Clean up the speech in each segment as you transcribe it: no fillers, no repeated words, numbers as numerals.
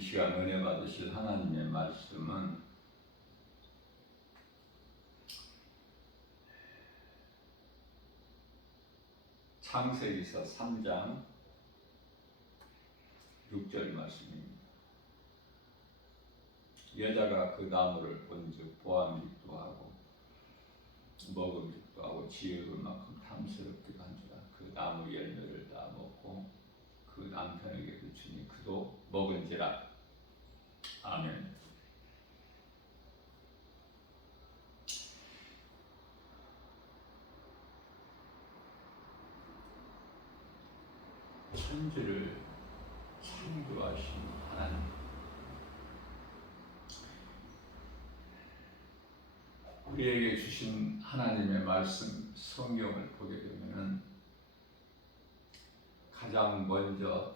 이 시간 은혜 받으실 하나님의 말씀은 창세기서 3장 6절 말씀입니다. 여자가 그 나무를 본즉 보암직도 하고 먹음직도 하고 지혜로울 만큼 탐스럽기도 한지라 그 나무 열매를 다 먹고 그 남편에게도 주니 그도 먹은지라. 아멘. 천지를 창조하신 하나님, 우리에게 주신 하나님의 말씀 성경을 보게 되면은 가장 먼저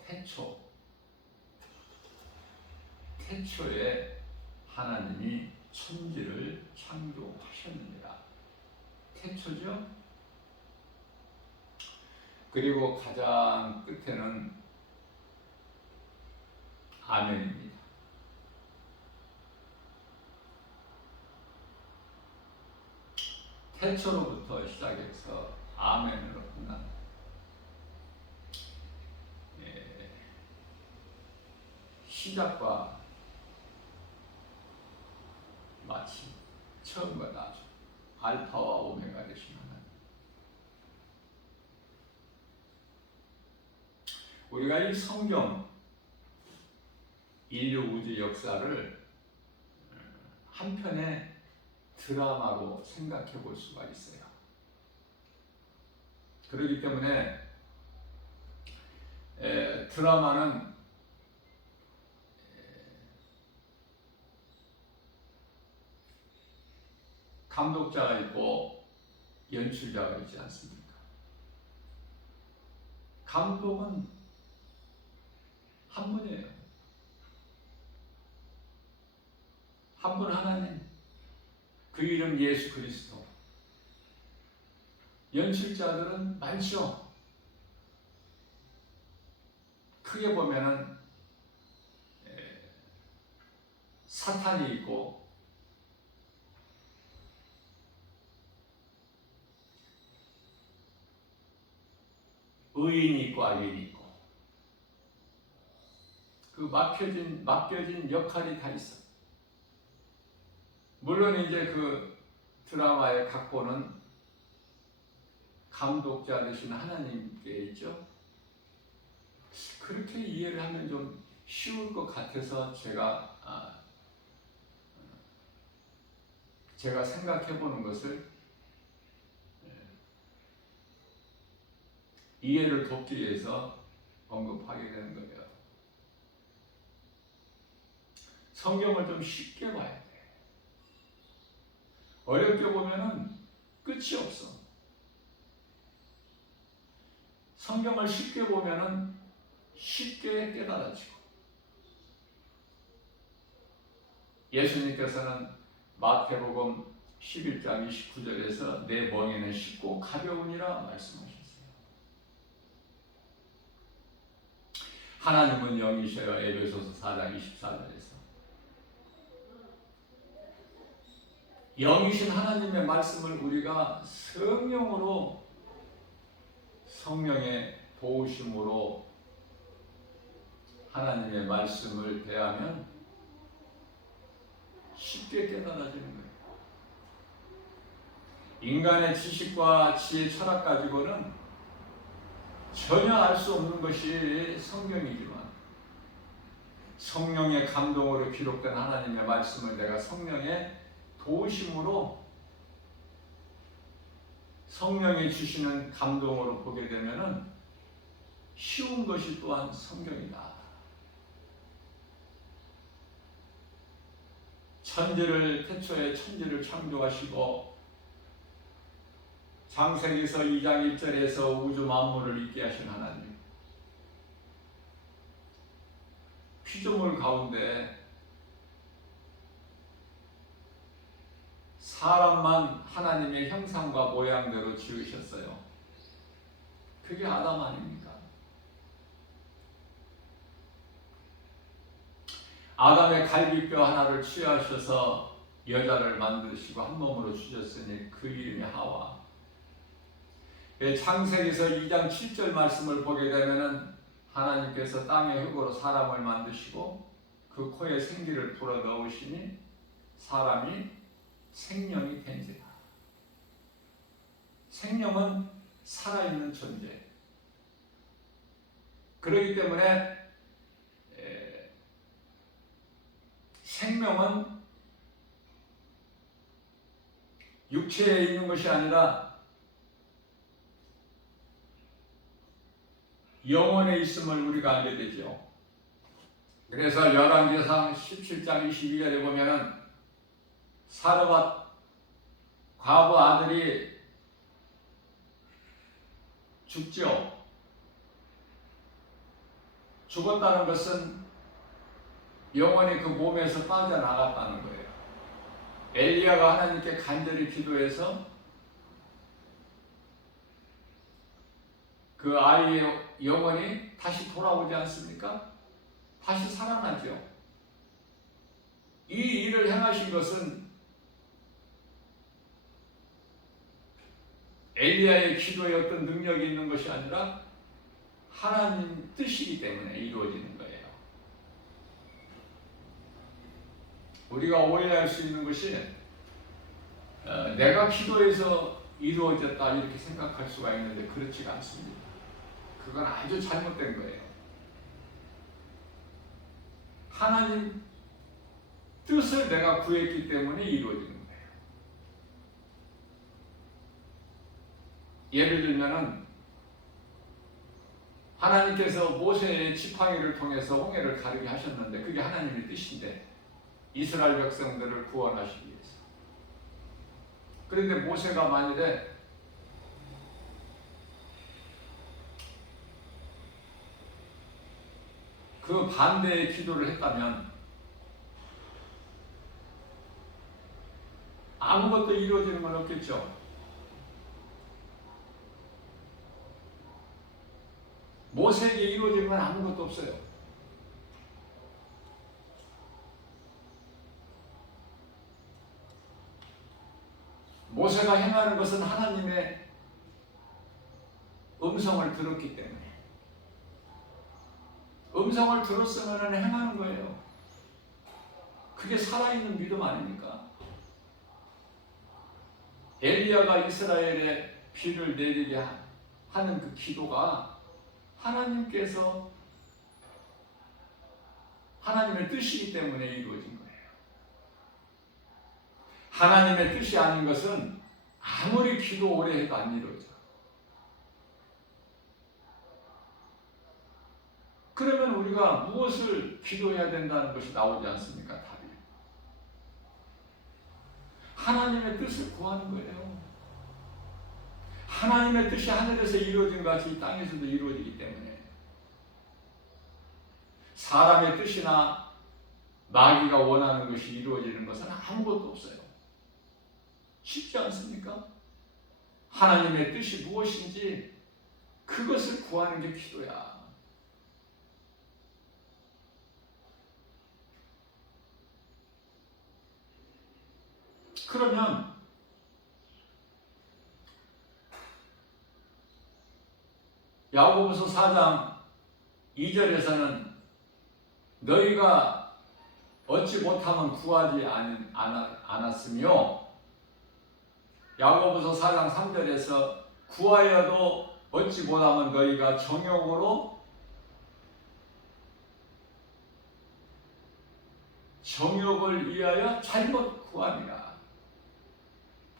태초에 하나님이 천지를 창조하셨느니라. 태초죠. 그리고 가장 끝에는 아멘입니다. 태초로부터 시작해서 아멘으로 끝난 시작과 마침, 처음과 나중, 알파와 오메가 되신 하나님. 우리가 이 성경, 인류 우주 역사를 한편의 드라마로 생각해 볼 수가 있어요. 그렇기 때문에 드라마는 감독자가 있고 연출자가 있지 않습니까? 감독은 한 분이에요. 한 분 하나님. 그 이름 예수 그리스도. 연출자들은 많죠. 크게 보면은 사탄이 있고 의인이 있고 악인이 있고 그 맡겨진 역할이 다 있어. 물론 이제 그 드라마의 각본은 감독자 되신 하나님께 있죠. 그렇게 이해를 하면 좀 쉬울 것 같아서 제가 생각해 보는 것을 이해를 돕기 위해서 언급하게 되는 거예요. 성경을 좀 쉽게 봐야 돼. 어렵게 보면은 끝이 없어. 성경을 쉽게 보면은 쉽게 깨달아지고. 예수님께서는 마태복음 11장 29절에서 내 멍에는 쉽고 가벼우니라 말씀하셨어요. 하나님은 영이셔요. 에베소서 4장 24절에서 영이신 하나님의 말씀을 우리가 성령으로 성령의 도우심으로 하나님의 말씀을 대하면 쉽게 깨달아지는 거예요. 인간의 지식과 지혜, 철학 가지고는 전혀 알 수 없는 것이 성경이지만 성령의 감동으로 기록된 하나님의 말씀을 내가 성령의 도우심으로 성령이 주시는 감동으로 보게 되면은 쉬운 것이 또한 성경이다. 태초에 천지를 창조하시고 창세기서 2장 1절에서 우주 만물을 있게 하신 하나님, 피조물 가운데 사람만 하나님의 형상과 모양대로 지으셨어요. 그게 아담 아닙니까? 아담의 갈비뼈 하나를 취하셔서 여자를 만드시고 한 몸으로 주셨으니 그 이름이 하와. 창세기서 2장 7절 말씀을 보게 되면은 하나님께서 땅의 흙으로 사람을 만드시고 그 코에 생기를 불어 넣으시니 사람이 생명이 된지라. 생명은 살아있는 존재. 그렇기 때문에 생명은 육체에 있는 것이 아니라 영혼에 있음을 우리가 알게 되죠. 그래서 열왕기상 17장 22절에 보면은 사르밧 과부 아들이 죽죠. 죽었다는 것은 영혼이 그 몸에서 빠져나갔다는 거예요. 엘리야가 하나님께 간절히 기도해서 그 아이의 영혼이 다시 돌아오지 않습니까? 다시 살아나죠. 이 일을 행하신 것은 엘리야의 기도에 어떤 능력이 있는 것이 아니라 하나님 뜻이기 때문에 이루어지는 거예요. 우리가 오해할 수 있는 것이 내가 기도해서 이루어졌다 이렇게 생각할 수가 있는데 그렇지가 않습니다. 그건 아주 잘못된 거예요. 하나님 뜻을 내가 구했기 때문에 이루어지는 거예요. 예를 들면은 하나님께서 모세의 지팡이를 통해서 홍해를 가르게 하셨는데 그게 하나님의 뜻인데 이스라엘 백성들을 구원하시기 위해서. 그런데 모세가 만일에 그 반대의 기도를 했다면 아무것도 이루어지는 건 없겠죠. 모세에게 이루어지는 건 아무것도 없어요. 모세가 행하는 것은 하나님의 음성을 들었기 때문에 음성을 들었으면 행하는 거예요. 그게 살아있는 믿음 아닙니까? 엘리야가 이스라엘에 비를 내리게 하는 그 기도가 하나님께서 하나님의 뜻이기 때문에 이루어진 거예요. 하나님의 뜻이 아닌 것은 아무리 기도 오래 해도 안 이루어져. 그러면 우리가 무엇을 기도해야 된다는 것이 나오지 않습니까? 답이. 하나님의 뜻을 구하는 거예요. 하나님의 뜻이 하늘에서 이루어진 것 같이 이 땅에서도 이루어지기 때문에 사람의 뜻이나 마귀가 원하는 것이 이루어지는 것은 아무것도 없어요. 쉽지 않습니까? 하나님의 뜻이 무엇인지 그것을 구하는 게 기도야. 그러면 야고보서 4장 2절에서는 너희가 얻지 못하면 구하지 않았으며 야고보서 4장 3절에서 구하여도 얻지 못하면 너희가 정욕을 위하여 잘못 구함이라.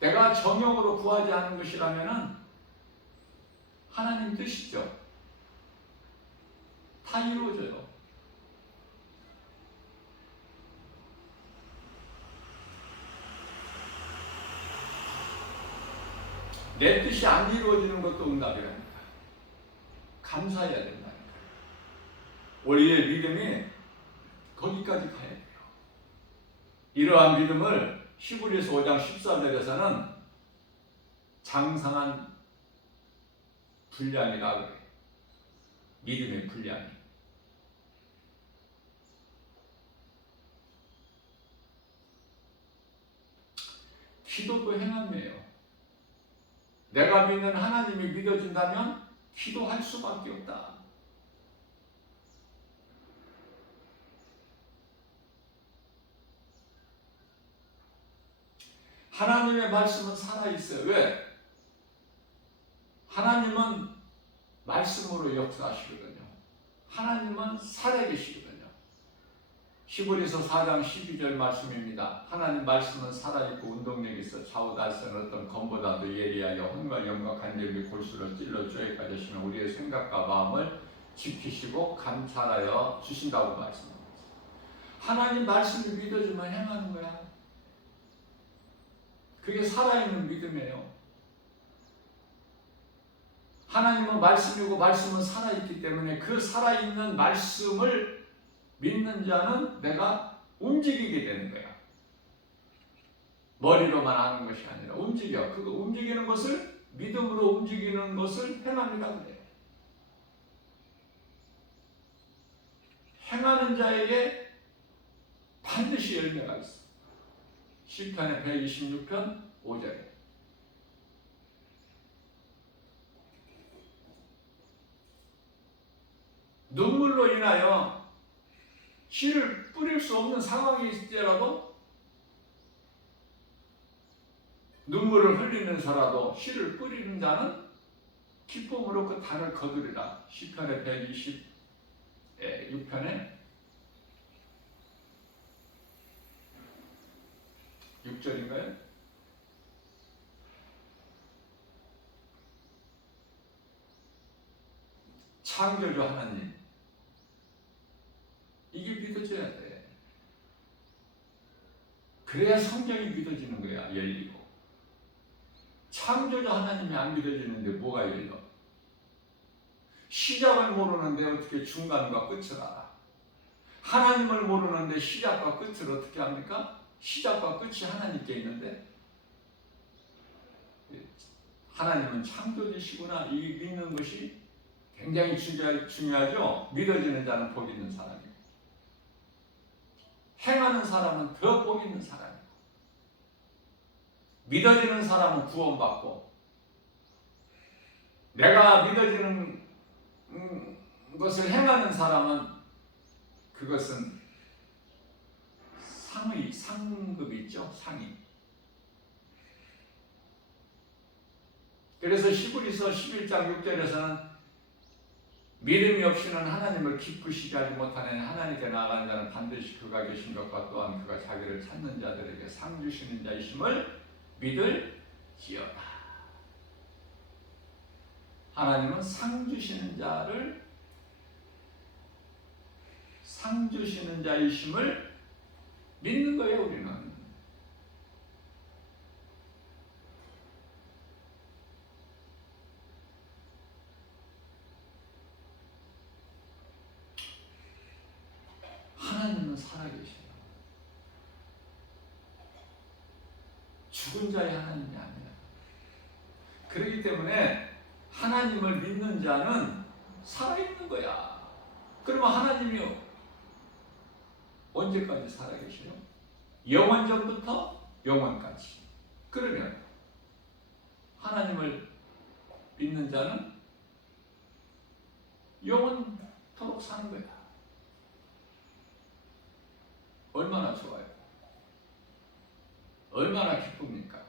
내가 정욕으로 구하지 않은 것이라면 하나님 뜻이죠. 다 이루어져요. 내 뜻이 안 이루어지는 것도 응답이라니까. 감사해야 된다니까. 우리의 믿음이 거기까지 가야 돼요. 이러한 믿음을 히브리서 5장 14절에서는 장성한 분량이라고 해요. 믿음의 분량이. 기도도 행함이에요. 내가 믿는 하나님이 믿어진다면 기도할 수밖에 없다. 하나님의 말씀은 살아있어요. 왜? 하나님은 말씀으로 역사하시거든요. 하나님은 살아계시거든요. 히브리서 4장 12절 말씀입니다. 하나님 말씀은 살아있고 운동력이 있어 좌우 날선 어떤 검보다도 예리하여 혼과 영과 관절 및 골수를 찔러 쪼개까지 하시는 우리의 생각과 마음을 지키시고 감찰하여 주신다고 말씀합니다. 하나님 말씀을 믿어주면 행하는 거야. 그게 살아있는 믿음이에요. 하나님은 말씀이고 말씀은 살아있기 때문에 그 살아있는 말씀을 믿는 자는 내가 움직이게 되는 거야. 머리로만 아는 것이 아니라 움직여. 그거 움직이는 것을 믿음으로 움직이는 것을 행함이라 그래요. 행하는 자에게 반드시 열매가 있어. 시편의 126편 5절에 눈물로 인하여 씨를 뿌릴 수 없는 상황이 있을지라도 눈물을 흘리는 자라도 씨를 뿌리는 자는 기쁨으로 그 달을 거두리라. 시편의 126편에 6절인가요? 창조주 하나님, 이게 믿어져야 돼. 그래야 성경이 믿어지는 거야. 열리고. 창조주 하나님이 안 믿어지는데 뭐가 열려? 시작을 모르는데 어떻게 중간과 끝을 알아? 하나님을 모르는데 시작과 끝을 어떻게 합니까? 시작과 끝이 하나님께 있는데 하나님은 창조주시구나 이 믿는 것이 굉장히 중요하죠. 믿어지는 자는 복 있는 사람이고 행하는 사람은 더 복 있는 사람이고 믿어지는 사람은 구원받고 내가 믿어지는 것을 행하는 사람은 그것은 상급이 있죠. 상위. 그래서 히브리서 11장 6절에서는 믿음이 없이는 하나님을 기쁘시게 하지 못하는 하나님께 나아가는 자는 반드시 그가 계신 것과 또한 그가 자기를 찾는 자들에게 상 주시는 자이심을 믿을지어다. 하나님은 상 주시는 자이심을 믿는 거예요. 우리는. 하나님은 살아계셔요. 죽은 자의 하나님이 아니에요. 그렇기 때문에 하나님을 믿는 자는 살아있는 거야. 그러면 하나님이 언제까지 살아계셔요? 영원전부터 영원까지. 그러면 하나님을 믿는 자는 영원토록 사는 거야. 얼마나 좋아요? 얼마나 기쁩니까?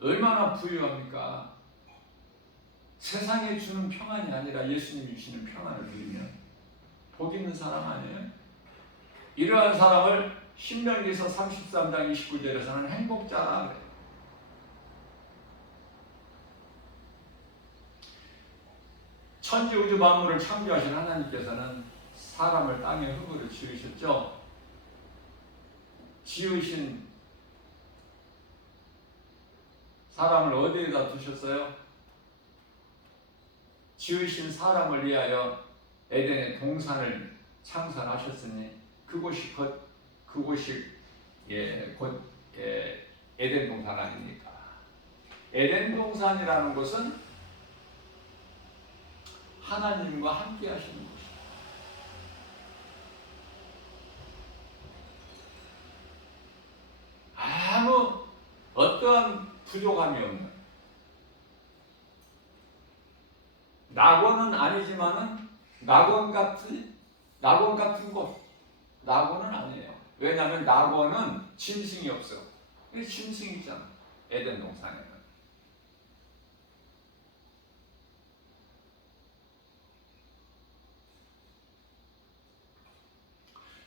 얼마나 부유합니까? 세상에 주는 평안이 아니라 예수님이 주시는 평안을 누리면 복 있는 사람 아니에요? 이러한 사람을 신명기서 33장 29절에서는 행복자라 그래요. 천지 우주 만물을 창조하신 하나님께서는 사람을 땅의 흙으로 지으셨죠. 지으신 사람을 어디에다 두셨어요? 지으신 사람을 위하여 에덴의 동산을 창설하셨으니 그곳이 곧 에덴 동산 아닙니까? 에덴 동산이라는 것은 하나님과 함께 하시는 곳이다. 부족함이 없는, 낙원은 아니지만은 낙원 같은 곳, 낙원은 아니에요. 왜냐하면 낙원은 짐승이 없어. 짐승이 있잖아, 에덴 동산에는.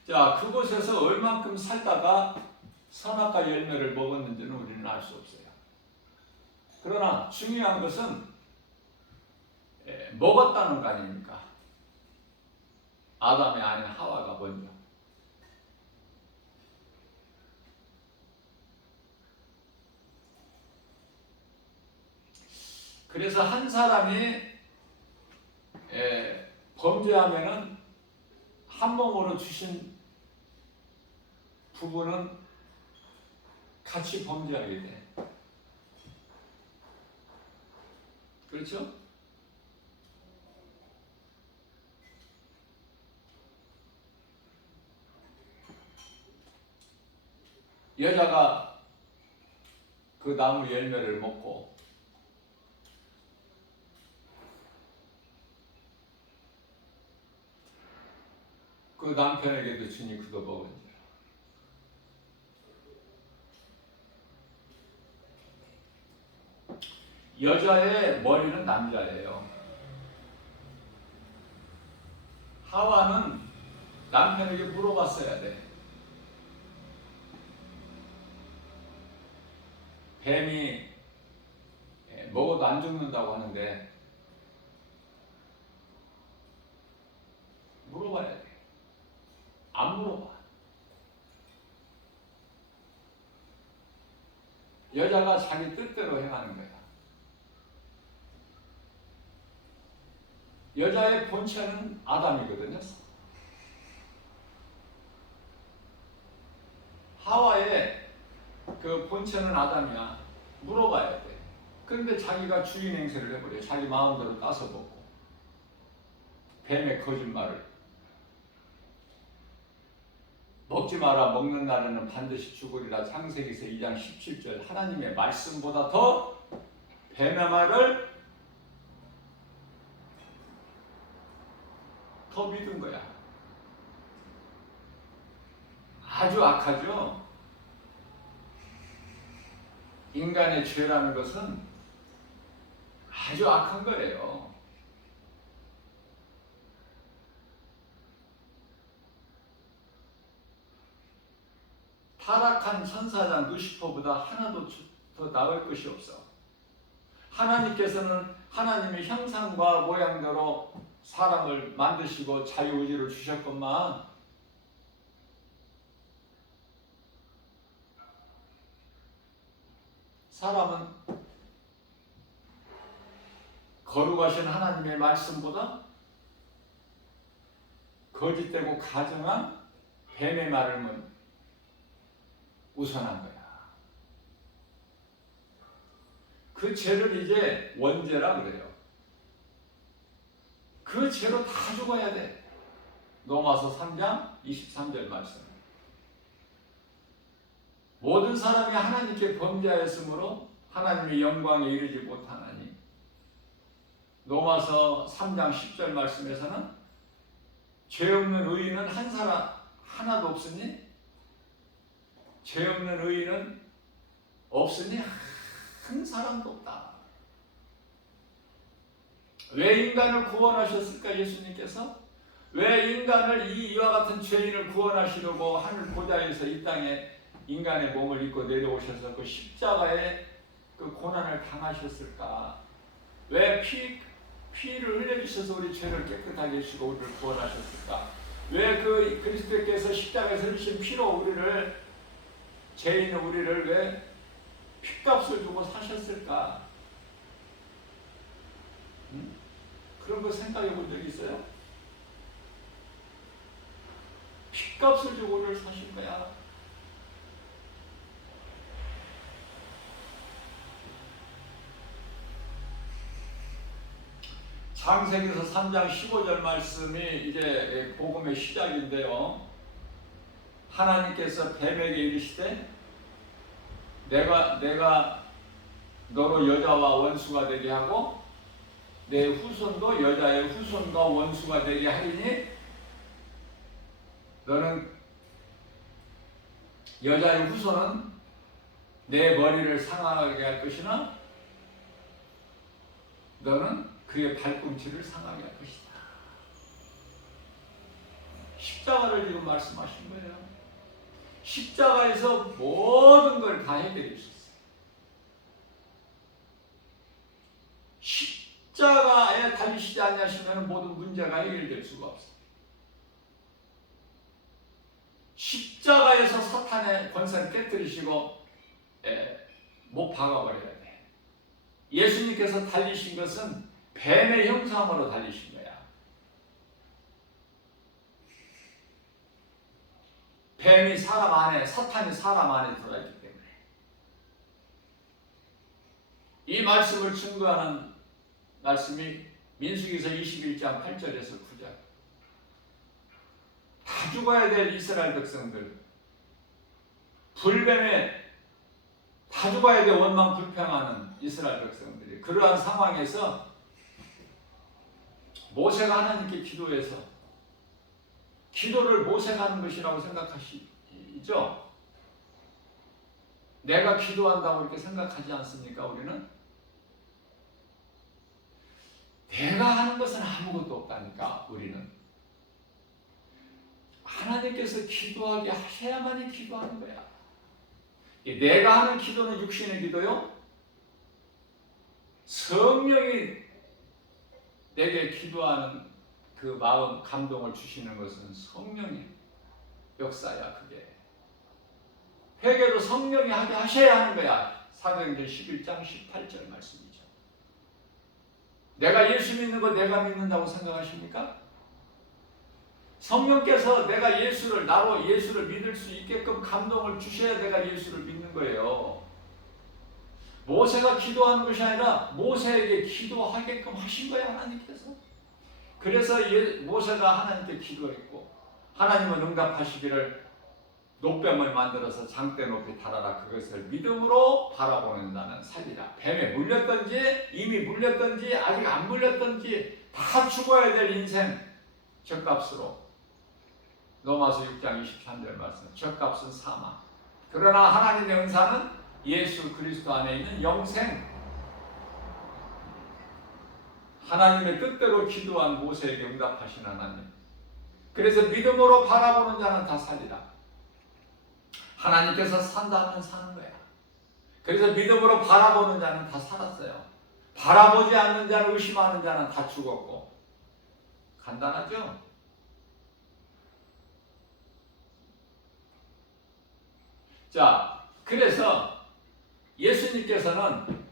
자, 그곳에서 얼만큼 살다가 선악과 열매를 먹었는지는 우리는 알 수 없어요. 그러나 중요한 것은 먹었다는 거 아닙니까? 아담이 아닌 하와가 먼저. 그래서 한 사람이 범죄하면은 한 몸으로 주신 부부는 같이 범죄하게 돼. 그렇죠? 여자가 그 나무 열매를 먹고 그 남편에게도 주니 그도 먹은지라. 여자의 머리는 남자예요. 하와는 남편에게 물어봤어야 돼. 뱀이 먹어도 안 죽는다고 하는데 물어봐야 돼. 안 물어봐. 여자가 자기 뜻대로 행하는 거야. 여자의 본체는 아담이거든요. 하와의 그 본체는 아담이야. 물어봐야 돼. 그런데 자기가 주인 행세를 해버려. 자기 마음대로 따서 먹고. 뱀의 거짓말을. 먹지 마라, 먹는 날에는 반드시 죽으리라. 창세기서 2장 17절. 하나님의 말씀보다 더 뱀의 말을 더 믿은 거야. 아주 악하죠. 인간의 죄라는 것은 아주 악한 거예요. 타락한 천사장 루시퍼보다 하나도 더 나을 것이 없어. 하나님께서는 하나님의 형상과 모양대로 사람을 만드시고 자유의지를 주셨건만 사람은 거룩하신 하나님의 말씀보다 거짓되고 가정한 뱀의 말을 우선한 거야. 그 죄를 이제 원죄라 그래요. 그 죄로 다 죽어야 돼. 로마서 3장 23절 말씀. 모든 사람이 하나님께 범죄하였으므로 하나님의 영광에 이르지 못하나니. 로마서 3장 10절 말씀에서는 죄 없는 의인은 한 사람 하나도 없으니 죄 없는 의인은 없으니 한 사람도 없다. 왜 인간을 구원하셨을까? 예수님께서 왜 인간을 이와 같은 죄인을 구원하시려고 하늘 보좌에서 이 땅에 인간의 몸을 입고 내려오셔서 그 십자가의 그 고난을 당하셨을까? 왜 피를 흘려주셔서 우리 죄를 깨끗하게 해주시고 우리를 구원하셨을까? 왜 그 그리스도께서 십자가에서 흘리신 피로 우리를 죄인은 우리를 왜 핏값을 주고 사셨을까? 그런 거 생각해 본 적이 있어요? 핏값을 주고 우리를 사신 거야. 창세기서 3장 15절 말씀이 이제 복음의 시작인데요. 하나님께서 뱀에게 이르시되 내가 너로 여자와 원수가 되게 하고 내 후손도 여자의 후손과 원수가 되게 하리니 너는 여자의 후손은 내 머리를 상하게 할 것이나 너는 그의 발꿈치를 상하게 할 것이다. 십자가를 지금 말씀하신 거예요. 십자가에서 모든 걸 다 해결해 주셨어요. 십자가에 달리시지 않으시면 모든 문제가 해결될 수가 없어요. 십자가에서 사탄의 권세를 깨뜨리시고 못 박아버려야 돼. 예수님께서 달리신 것은 뱀의 형상으로 달리신 거야. 뱀이 사람 안에, 사탄이 사람 안에 들어있기 때문에. 이 말씀을 증거하는 말씀이 민수기서 21장 8절에서 9절. 다 죽어야 될 이스라엘 백성들, 불뱀에 다 죽어야 될 원망 불평하는 이스라엘 백성들이 그러한 상황에서 모세가 하나님께 기도해서, 기도를 모세가 하는 것이라고 생각하시죠? 내가 기도한다고 이렇게 생각하지 않습니까? 우리는 내가 하는 것은 아무것도 없다니까. 우리는 하나님께서 기도하게 하셔야만이 기도하는 거야. 내가 하는 기도는 육신의 기도요. 성령이 내게 기도하는 그 마음, 감동을 주시는 것은 성령의 역사야. 그게 회개도 성령이 하게 하셔야 하는 거야. 사도행전 11장 18절 말씀이죠. 내가 예수 믿는 거 내가 믿는다고 생각하십니까? 성령께서 내가 예수를, 나로 예수를 믿을 수 있게끔 감동을 주셔야 내가 예수를 믿는 거예요. 모세가 기도하는 것이 아니라 모세에게 기도하게끔 하신 거야, 하나님께서. 그래서 모세가 하나님께 기도했고 하나님은 응답하시기를 노뱀을 만들어서 장대 높이 달아라. 그것을 믿음으로 바라보는 자는 살리라. 뱀에 물렸든지 이미 물렸든지 아직 안 물렸든지 다 죽어야 될 인생 죗값으로. 로마서 6장 23절 말씀. 죗값은 사망. 그러나 하나님의 은사는 예수 그리스도 안에 있는 영생. 하나님의 뜻대로 기도한 모세에게 응답하신 하나님. 그래서 믿음으로 바라보는 자는 다 살리라. 하나님께서 산다 하면 사는 거야. 그래서 믿음으로 바라보는 자는 다 살았어요. 바라보지 않는 자는, 의심하는 자는 다 죽었고. 간단하죠? 자, 그래서 예수님께서는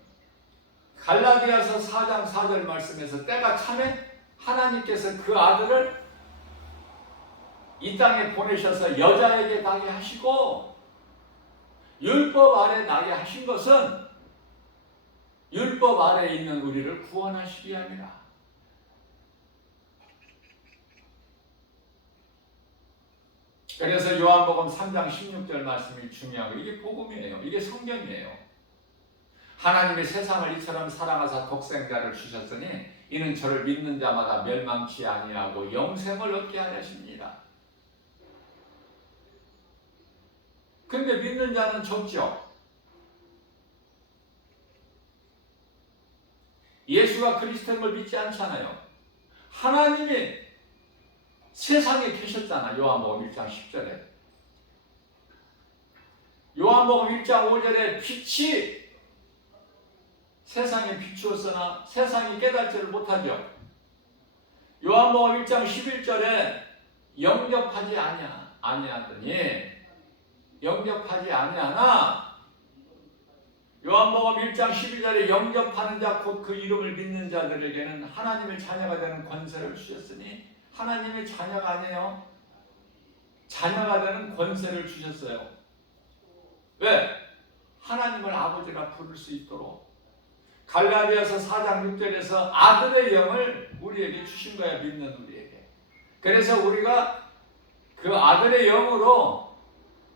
갈라디아서 4장 4절 말씀에서 때가 차면 하나님께서 그 아들을 이 땅에 보내셔서 여자에게 나게 하시고, 율법 아래 나게 하신 것은 율법 아래 있는 우리를 구원하시기 위함이라. 그래서 요한복음 3장 16절 말씀이 중요하고, 이게 복음이에요. 이게 성경이에요. 하나님의 세상을 이처럼 사랑하사 독생자를 주셨으니 이는 저를 믿는 자마다 멸망치 아니하고 영생을 얻게 하려 하십니다. 근데 믿는 자는 적죠. 예수가 그리스도인 걸 믿지 않잖아요. 하나님이 세상에 계셨잖아. 요한복음 1장 10절에. 요한복음 1장 5절에 빛이 세상에 비추었으나 세상이 깨닫지를 못하죠. 요한복음 1장 11절에 영접하지 아니하더니 영접하지 아니하나, 요한복음 1장 12절에 영접하는 자 곧 그 이름을 믿는 자들에게는 하나님의 자녀가 되는 권세를 주셨으니, 하나님의 자녀가 아니에요. 자녀가 되는 권세를 주셨어요. 왜? 하나님을 아버지라 부를 수 있도록. 갈라디아서 4장 6절에서 아들의 영을 우리에게 주신 거야, 믿는 우리에게. 그래서 우리가 그 아들의 영으로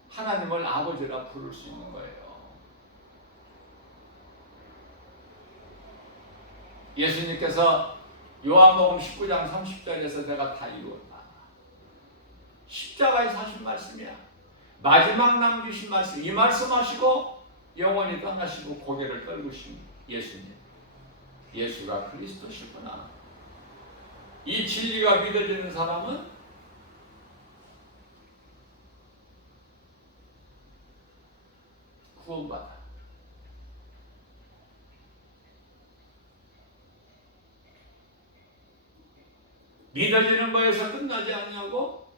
하나님을 아버지라 부를 수 있는 거예요. 예수님께서 요한복음 19장 30절에서 내가 다 이루었다. 십자가에서 하신 말씀이야. 마지막 남기신 말씀. 이 말씀하시고 영원히 떠나시고 고개를 떨구신 예수님. 예수가 그리스도시구나. 이 진리가 믿어지는 사람은 구원받아. 믿어지는 거에서 끝나지 아니하고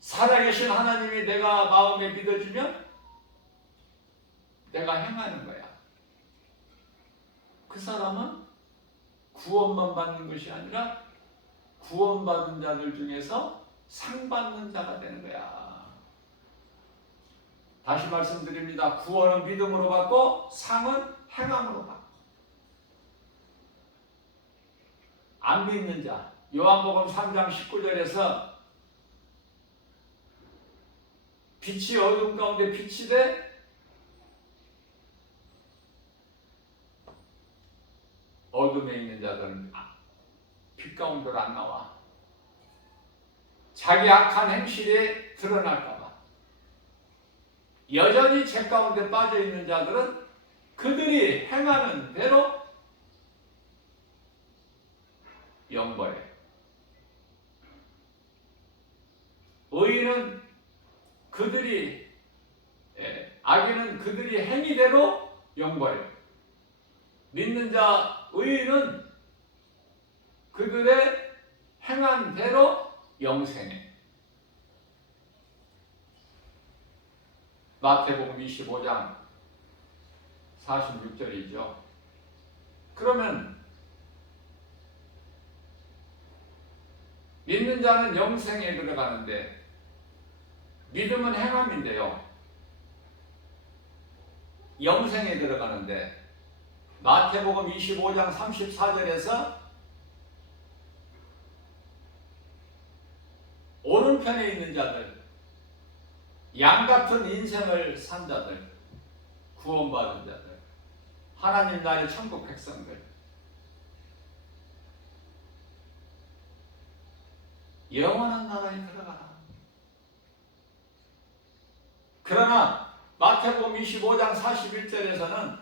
살아계신 하나님이 내가 마음에 믿어지면 내가 행하는 거야. 그 사람은 구원만 받는 것이 아니라 구원받은 자들 중에서 상 받는 자가 되는 거야. 다시 말씀드립니다. 구원은 믿음으로 받고 상은 행함으로 받고. 안 믿는 자, 요한복음 3장 19절에서 빛이 어둠 가운데 빛이 돼 어둠에 있는 자들은 빛 가운데로 안 나와. 자기 악한 행실이 드러날까 봐. 여전히 죄 가운데 빠져 있는 자들은 그들이 행하는 대로 영벌해. 의인은 그들이 악인은 그들이 행위대로 영벌해. 믿는 자 의인은 그들의 행한 대로 영생해. 마태복음 25장 46절이죠. 그러면 믿는 자는 영생에 들어가는데 믿음은 행함인데요. 영생에 들어가는데 마태복음 25장 34절에서 오른편에 있는 자들, 양같은 인생을 산 자들, 구원받은 자들, 하나님 나라의 천국 백성들, 영원한 나라에 들어가라. 그러나 마태복음 25장 41절에서는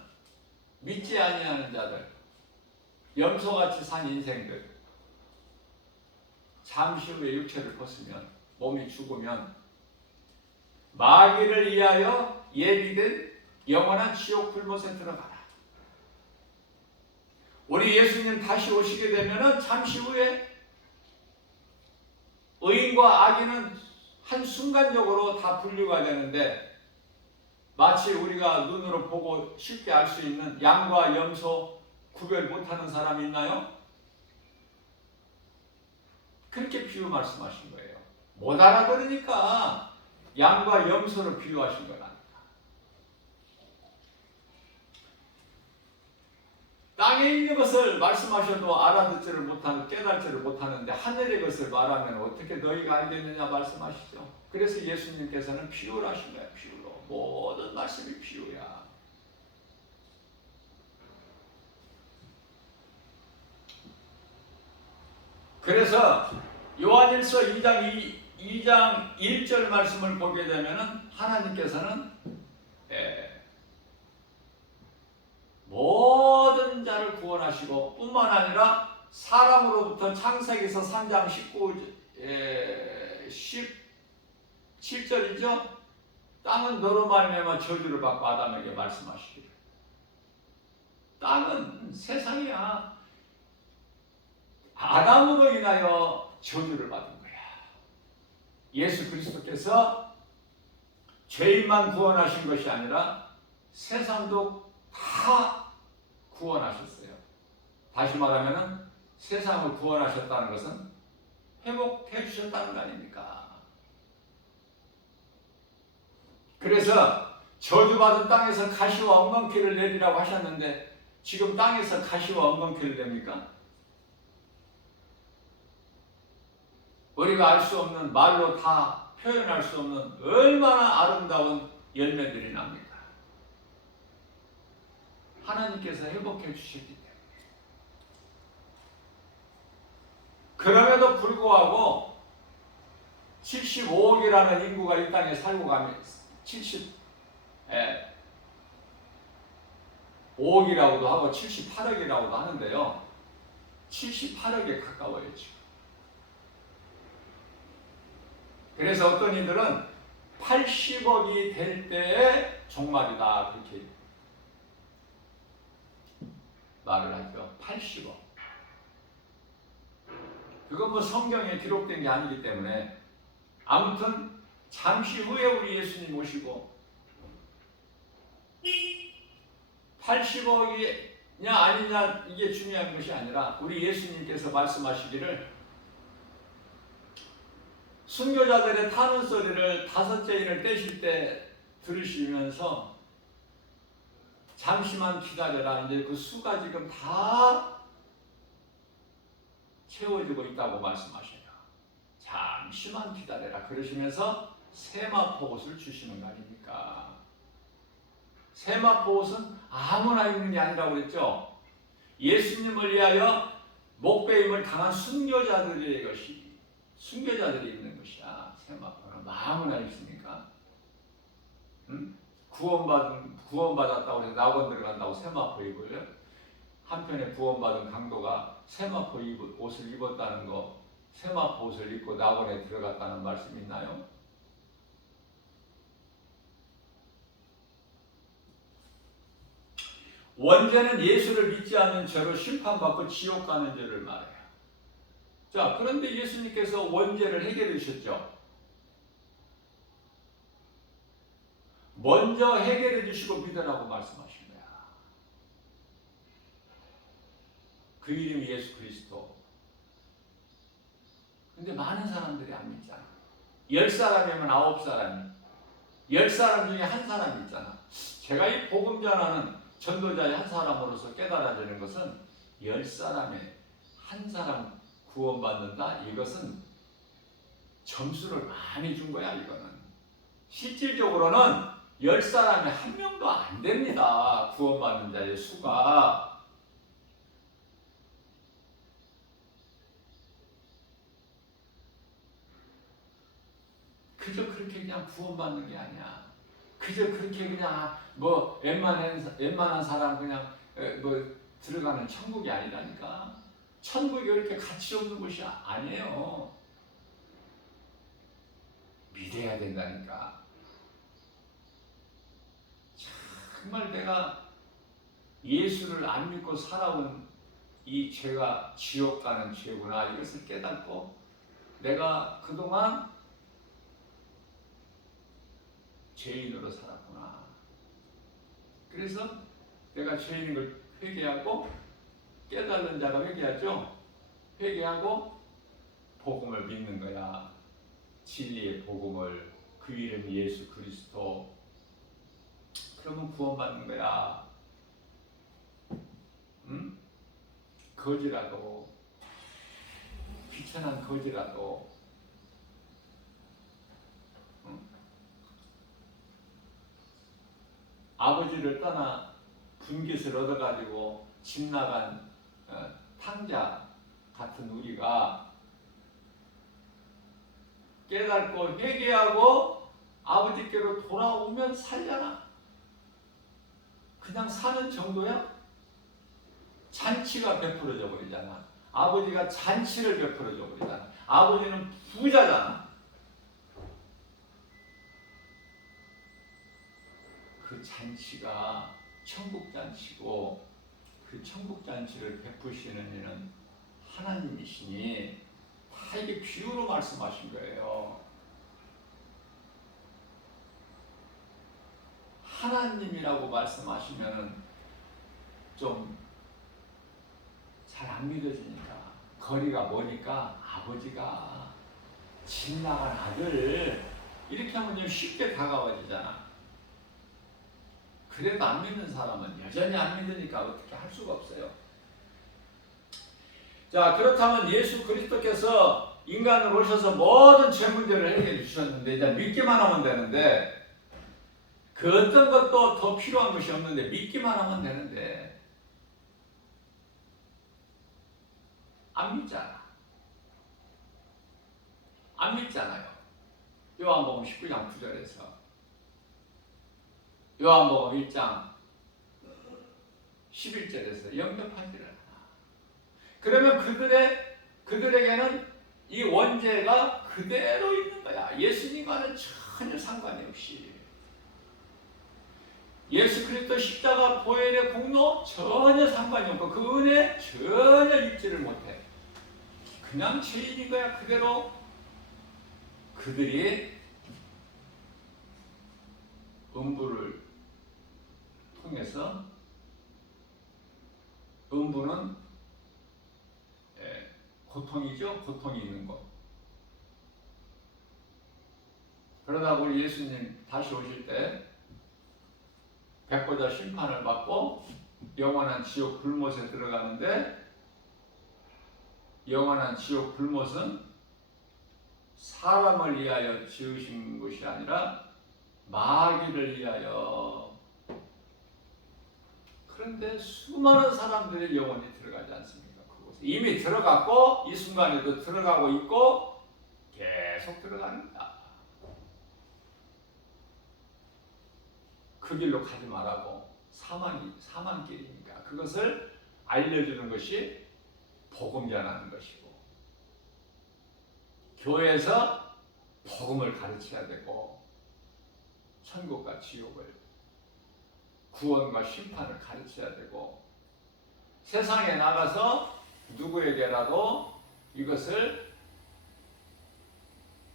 믿지 아니하는 자들, 염소같이 산 인생들, 잠시 후에 육체를 벗으면 몸이 죽으면 마귀를 위하여 예비된 영원한 지옥 불못에 들어가라. 우리 예수님 다시 오시게 되면 잠시 후에 의인과 악인은 한순간적으로 다 분류가 되는데 마치 우리가 눈으로 보고 쉽게 알 수 있는 양과 염소 구별 못하는 사람이 있나요? 그렇게 비유 말씀하신 거예요. 못 알아들으니까 양과 염소를 비유하신 거랍니다. 땅에 있는 것을 말씀하셔도 알아듣지를 못하는, 깨달지를 못하는데 하늘의 것을 말하면 어떻게 너희가 알겠느냐 말씀하시죠. 그래서 예수님께서는 비유를 하신 거예요. 비유로. 모든 말씀이 비유야. 그래서 요한일서 2장 1절 말씀을 보게 되면 하나님께서는 모든 자를 구원하시고 뿐만 아니라 사람으로부터 창세기서 3장 17절이죠. 땅은 너로 말미암아 저주를 받고 아담에게 말씀하시기를. 땅은 세상이야. 아담으로 인하여 저주를 받은 거야. 예수 그리스도께서 죄인만 구원하신 것이 아니라 세상도 다 구원하셨어요. 다시 말하면 세상을 구원하셨다는 것은 회복해 주셨다는 거 아닙니까? 그래서 저주받은 땅에서 가시와 엉겅퀴를 내리라고 하셨는데 지금 땅에서 가시와 엉겅퀴를 냅니까? 우리가 알 수 없는, 말로 다 표현할 수 없는 얼마나 아름다운 열매들이 납니다. 하나님께서 회복해 주셨기 때문에. 그럼에도 불구하고 75억이라는 인구가 이 땅에 살고 가면 75억이라고도 하고 78억이라고도 하는데요. 78억에 가까워요 지금. 그래서 어떤 이들은 80억이 될 때에 종말이다 그렇게 말을 하죠. 80억. 그건 뭐 성경에 기록된 게 아니기 때문에 아무튼 잠시 후에 우리 예수님 오시고 80억이냐 아니냐 이게 중요한 것이 아니라 우리 예수님께서 말씀하시기를 순교자들의 타는 소리를 다섯째 인을 떼실 때 들으시면서 잠시만 기다려라. 이제 그 수가 지금 다 채워지고 있다고 말씀하셔요. 잠시만 기다려라. 그러시면서 세마포옷을 주시는 거 아닙니까? 세마포옷은 아무나 입는 게 아니라고 그랬죠. 예수님을 위하여 목배임을 당한 순교자들의 것이 순교자들이 입는 것이야. 세마포는 아무나 입습니까? 응? 구원받았다고 해서 낙원 들어간다고 세마포 입어요? 한편에 구원받은 강도가 세마포 옷을 입었다는 거, 세마포 옷을 입고 낙원에 들어갔다는 말씀 있나요? 원죄는 예수를 믿지 않는 죄로 심판받고 지옥 가는 죄를 말해요. 자, 그런데 예수님께서 원죄를 해결해 주셨죠. 먼저 해결해 주시고 믿으라고 말씀하신 거야. 그 이름이 예수 그리스도. 근데 많은 사람들이 안 믿잖아. 10사람이면 9사람이. 10사람 중에 한 사람이 있잖아. 제가 이 복음 전하는 전도자의 한 사람으로서 깨달아지는 것은 10사람에 한 사람 구원받는다? 이것은 점수를 많이 준 거야, 이거는. 실질적으로는 10사람에 한 명도 안 됩니다. 구원받는 자의 수가. 그저 그렇게 그냥 구원받는 게 아니야. 그저 그렇게 그냥 뭐 웬만한 사람 그냥 뭐 들어가는 천국이 아니라니까. 천국이 이렇게 가치 없는 곳이 아니에요. 믿어야 된다니까. 정말 내가 예수를 안 믿고 살아온 이 죄가 지옥 가는 죄구나 이것을 깨닫고 내가 그동안 죄인으로 살았구나. 그래서 내가 죄인인 걸 회개하고 깨달은 자가 회개하죠. 회개하고 복음을 믿는 거야. 진리의 복음을. 그 이름 예수 그리스도. 그러면 구원받는 거야. 응? 거지라도 귀천한 거지라도 응? 아버지를 떠나 분깃을 얻어가지고 집 나간 탕자 같은 우리가 깨닫고 회개하고 아버지께로 돌아오면 살려나? 그냥 사는 정도야? 잔치가 베풀어져 버리잖아. 아버지가 잔치를 베풀어져 버리잖아. 아버지는 부자잖아. 그 잔치가 천국 잔치고 그 천국 잔치를 베푸시는 이는 하나님이시니 다 이게 비유로 말씀하신 거예요. 하나님이라고 말씀하시면은 좀 잘 안 믿어지니까 거리가 머니까 아버지가 집 나간 아들 이렇게 하면 좀 쉽게 다가와지잖아. 그래도 안 믿는 사람은 여전히 안 믿으니까 어떻게 할 수가 없어요. 자, 그렇다면 예수 그리스도께서 인간으로 오셔서 모든 죄 문제를 해결해 주셨는데 이제 믿기만 하면 되는데 그 어떤 것도 더 필요한 것이 없는데 믿기만 하면 되는데 안 믿잖아. 안 믿잖아요. 요한복음 19장 9절에서 요한복음 1장 11절에서 영접하지를 않아. 그러면 그들에게는 이 원죄가 그대로 있는 거야. 예수님과는 전혀 상관이 없이. 예수 그리스도 십자가 보혈의 공로 전혀 상관이 없고 그 은혜 전혀 입지를 못해. 그냥 죄인인 거야. 그대로 그들이 음부를 통해서 음부는 고통이죠. 고통이 있는 것. 그러다 우리 예수님 다시 오실 때 백보자 심판을 받고 영원한 지옥 불못에 들어가는데 영원한 지옥 불못은 사람을 위하여 지으신 것이 아니라 마귀를 위하여. 그런데 수많은 사람들이 영원히 들어가지 않습니까? 그곳에 이미 들어갔고 이 순간에도 들어가고 있고 계속 들어갑니다. 그 길로 가지 말라고. 사망길이니까 그것을 알려주는 것이 복음 전하는 것이고 교회에서 복음을 가르쳐야 되고 천국과 지옥을 구원과 심판을 가르쳐야 되고 세상에 나가서 누구에게라도 이것을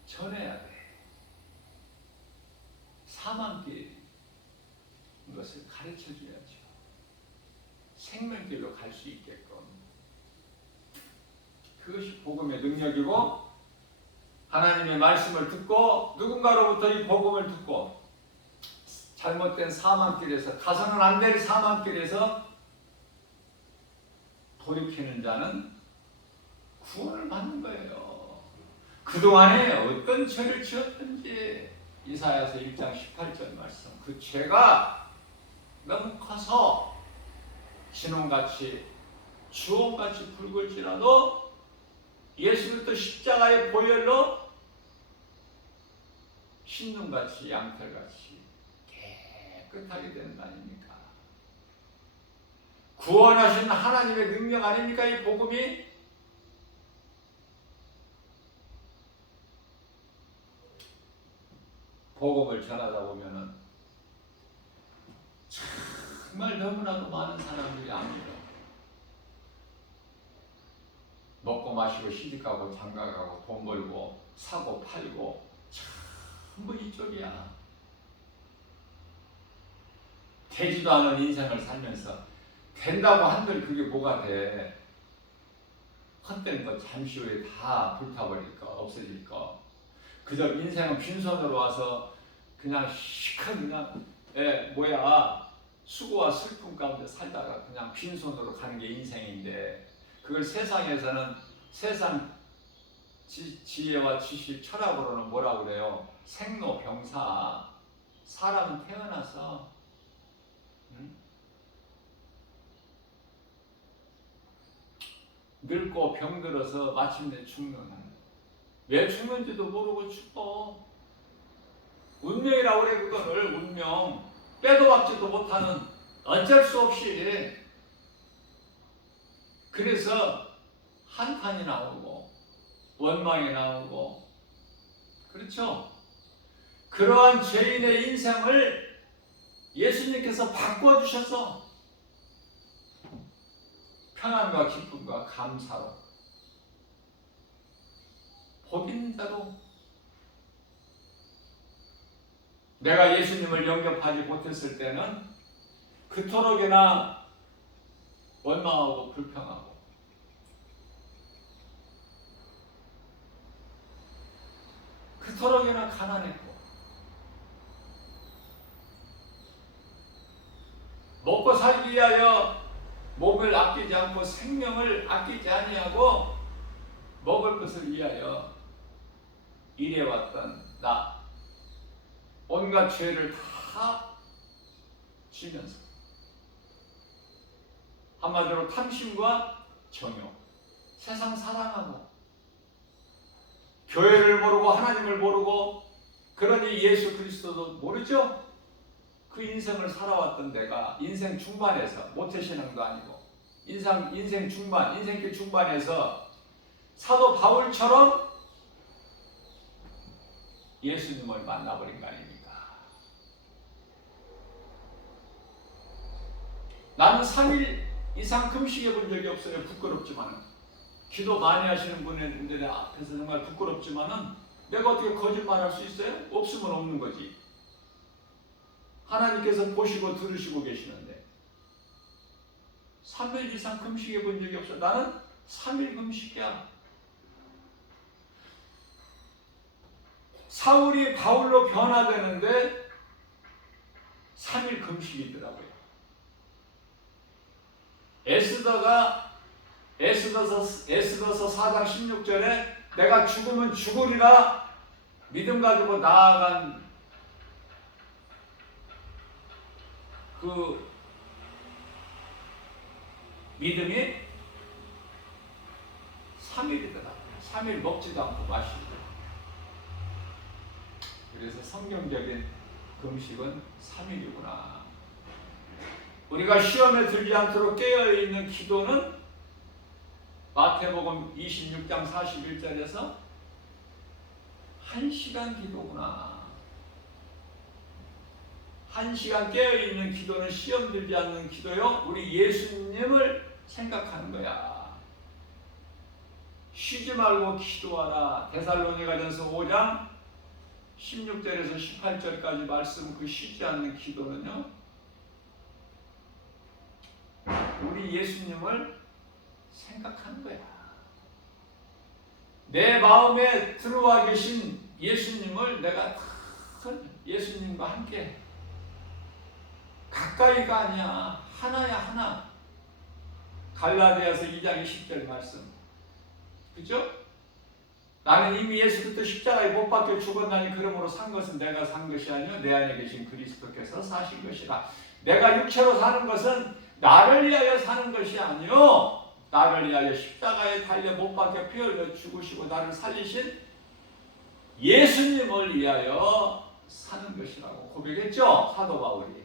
전해야 돼. 사망길 이것을 가르쳐 줘야죠. 생명길로 갈 수 있게끔. 그것이 복음의 능력이고 하나님의 말씀을 듣고 누군가로부터 이 복음을 듣고 잘못된 사망길에서 가서는 안 될 사망길에서 돌이키는 자는 구원을 받는 거예요. 그동안에 어떤 죄를 지었든지 이사야서 1장 18절 말씀 그 죄가 너무 커서 진홍같이 주홍같이 붉을지라도 예수 그리스도 십자가의 보혈로 신눈같이 양털같이 깨끗하게 되는 거 아닙니까? 구원하신 하나님의 능력 아닙니까? 이 복음이 복음을 전하다 보면은 정말 너무나도 많은 사람들이 안 믿어. 먹고 마시고 시집가고 장가가고 돈 벌고 사고 팔고 전부 이쪽이야. 되지도 않은 인생을 살면서 된다고 한들 그게 뭐가 돼? 헛된 거 잠시 후에 다 불타버릴까 없어질까. 그저 인생은 빈손으로 와서 그냥 시큰 그냥 수고와 슬픔 가운데 살다가 그냥 빈손으로 가는 게 인생인데 그걸 세상에서는 세상 지혜와 지식 철학으로는 뭐라고 그래요? 생로병사. 사람은 태어나서 늙고 병들어서 마침내 죽는. 왜 죽는지도 모르고 죽어. 운명이라고 그래. 그거를 운명. 빼도 박지도 못하는 어쩔 수 없이. 그래서 한탄이 나오고 원망이 나오고 그렇죠? 그러한 죄인의 인생을 예수님께서 바꿔주셔서 평안과 기쁨과 감사로 복 있는 자로. 내가 예수님을 영접하지 못했을 때는 그토록이나 원망하고 불평하고 그토록이나 가난했고 먹고 살기 위하여 몸을 아끼지 않고 생명을 아끼지 아니하고 먹을 것을 위하여 일해왔던 나 온갖 죄를 다 지면서 한마디로 탐심과 정욕 세상 사랑하고 교회를 모르고 하나님을 모르고 그러니 예수 그리스도도 모르죠? 그 인생을 살아왔던 내가 인생 중반에서 모태신앙도 아니고 인생 중반, 인생길 중반에서 사도 바울처럼 예수님을 만나버린 거 아닙니까? 나는 3일 이상 금식해 본 적이 없어요. 부끄럽지만은. 기도 많이 하시는 분들 앞에서 정말 부끄럽지만은 내가 어떻게 거짓말할 수 있어요? 없으면 없는 거지. 하나님께서 보시고 들으시고 계시는데 3일 이상 금식해 본 적이 없어. 나는 3일 금식이야. 사울이 바울로 변화되는데 3일 금식이더라고요. 에스더서 4장 16절에 내가 죽으면 죽으리라 믿음 가지고 나아간 그 믿음이 3일이더라고요. 3일 먹지도 않고 마시고. 그래서 성경적인 금식은 3일이구나. 우리가 시험에 들지 않도록 깨어있는 기도는 마태복음 26장 41절에서 1시간 기도구나. 1시간 깨어있는 기도는 시험 들지 않는 기도요. 우리 예수님을 생각하는 거야. 쉬지 말고 기도하라. 데살로니가전서 5장 16절에서 18절까지 말씀 그 쉬지 않는 기도는요. 우리 예수님을 생각하는 거야. 내 마음에 들어와 계신 예수님을 내가 예수님과 함께 가까이가 아니야. 하나야 하나. 갈라디아서 2장 20절 말씀. 그죠? 나는 이미 예수 그리스도 십자가에 못 박혀 죽었나니 그러므로 산 것은 내가 산 것이 아니요 내 안에 계신 그리스도께서 사신 것이라. 내가 육체로 사는 것은 나를 위하여 사는 것이 아니요 나를 위하여 십자가에 달려 못 박혀 피 흘려 죽으시고 나를 살리신 예수님을 위하여 사는 것이라고 고백했죠. 사도 바울이.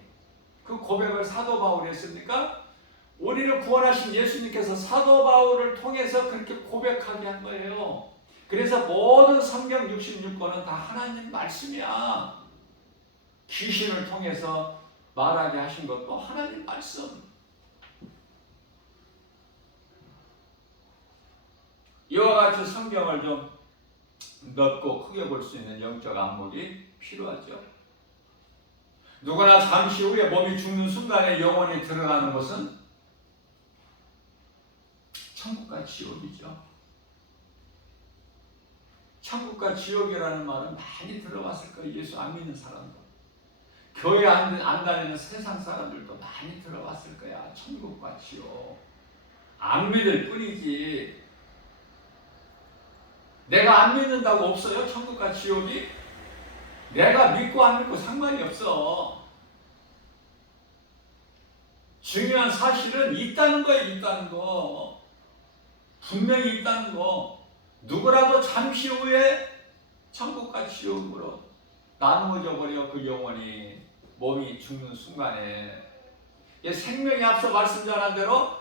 그 고백을 사도 바울이 했습니까? 우리를 구원하신 예수님께서 사도 바울을 통해서 그렇게 고백하게 한 거예요. 그래서 모든 성경 66권은 다 하나님 말씀이야. 귀신을 통해서 말하게 하신 것도 하나님 말씀. 이와 같이 성경을 좀 넓고 크게 볼 수 있는 영적 안목이 필요하죠. 누구나 잠시 후에 몸이 죽는 순간에 영혼이 드러나는 것은 천국과 지옥이죠. 천국과 지옥이라는 말은 많이 들어봤을 거예요. 예수 안 믿는 사람도. 교회 안 다니는 세상 사람들도 많이 들어봤을 거야. 천국과 지옥. 안 믿을 뿐이지. 내가 안 믿는다고 없어요? 천국과 지옥이? 내가 믿고 안 믿고 상관이 없어. 중요한 사실은 있다는 거예요. 있다는 거. 분명히 있다는 거. 누구라도 잠시 후에 천국과 지옥으로 나누어져 버려. 그 영혼이 몸이 죽는 순간에. 생명이 앞서 말씀 전한 대로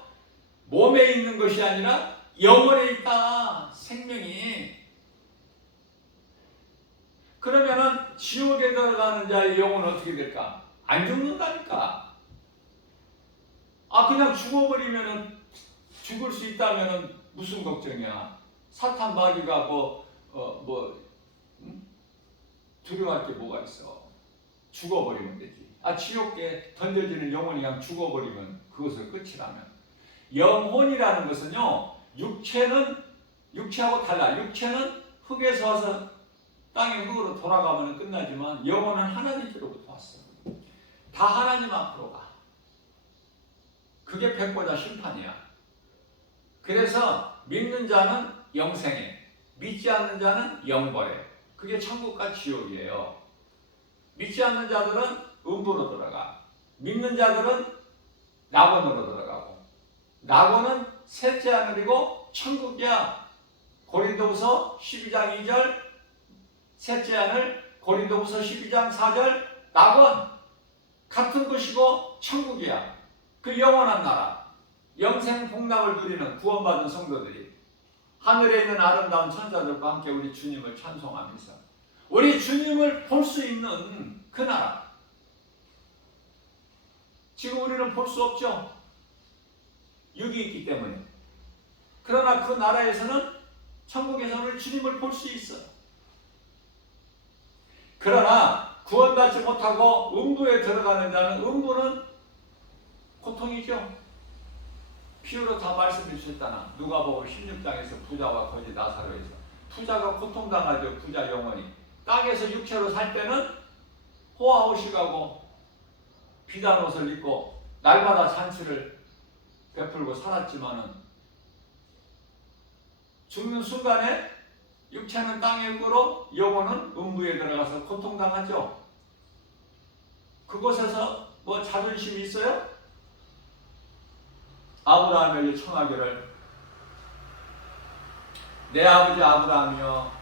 몸에 있는 것이 아니라 영혼에 있다. 생명이. 그러면은 지옥에 들어가는 자의 영혼은 어떻게 될까? 안 죽는다니까. 그냥 죽어버리면은 죽을 수 있다면은 무슨 걱정이야? 사탄 마귀가 두려워할 게 뭐가 있어? 죽어버리면 되지. 지옥에 던져지는 영혼이 그냥 죽어버리면 그것을 끝이라면. 영혼이라는 것은요, 육체하고 달라. 육체는 흙에서 와서 땅의 흙으로 돌아가면 끝나지만 영혼은 하나님께로부터 왔어. 다 하나님 앞으로 가. 그게 백보자 심판이야. 그래서 믿는 자는 영생에, 믿지 않는 자는 영벌에. 그게 천국과 지옥이에요. 믿지 않는 자들은 음부로 들어가. 믿는 자들은 낙원으로 들어가고. 낙원은 셋째 하늘이고 천국이야. 고린도후서 12장 2절, 셋째 하늘 고린도후서 12장 4절, 낙원 같은 것이고 천국이야. 그 영원한 나라, 영생 복락을 누리는 구원받은 성도들이 하늘에 있는 아름다운 천사들과 함께 우리 주님을 찬송하면서 우리 주님을 볼 수 있는 그 나라. 지금 우리는 볼 수 없죠. 육이 있기 때문에. 그러나 그 나라에서는, 천국에서는 우리 주님을 볼 수 있어요. 그러나 구원받지 못하고 음부에 들어가는 자는, 음부는 고통이죠. 피부로 다 말씀해 주셨잖아. 누가복음 16장에서 부자와 거지 나사로에서. 부자가 고통당하죠. 부자 영혼이. 땅에서 육체로 살 때는 호화호식하고 비단 옷을 입고 날마다 잔치를 베풀고 살았지만은 죽는 순간에 육체는 땅에 있고 영혼은 음부에 들어가서 고통당하죠. 그곳에서 뭐 자존심이 있어요? 아브라함에게 청하기를, 내 아버지 아브라함이여,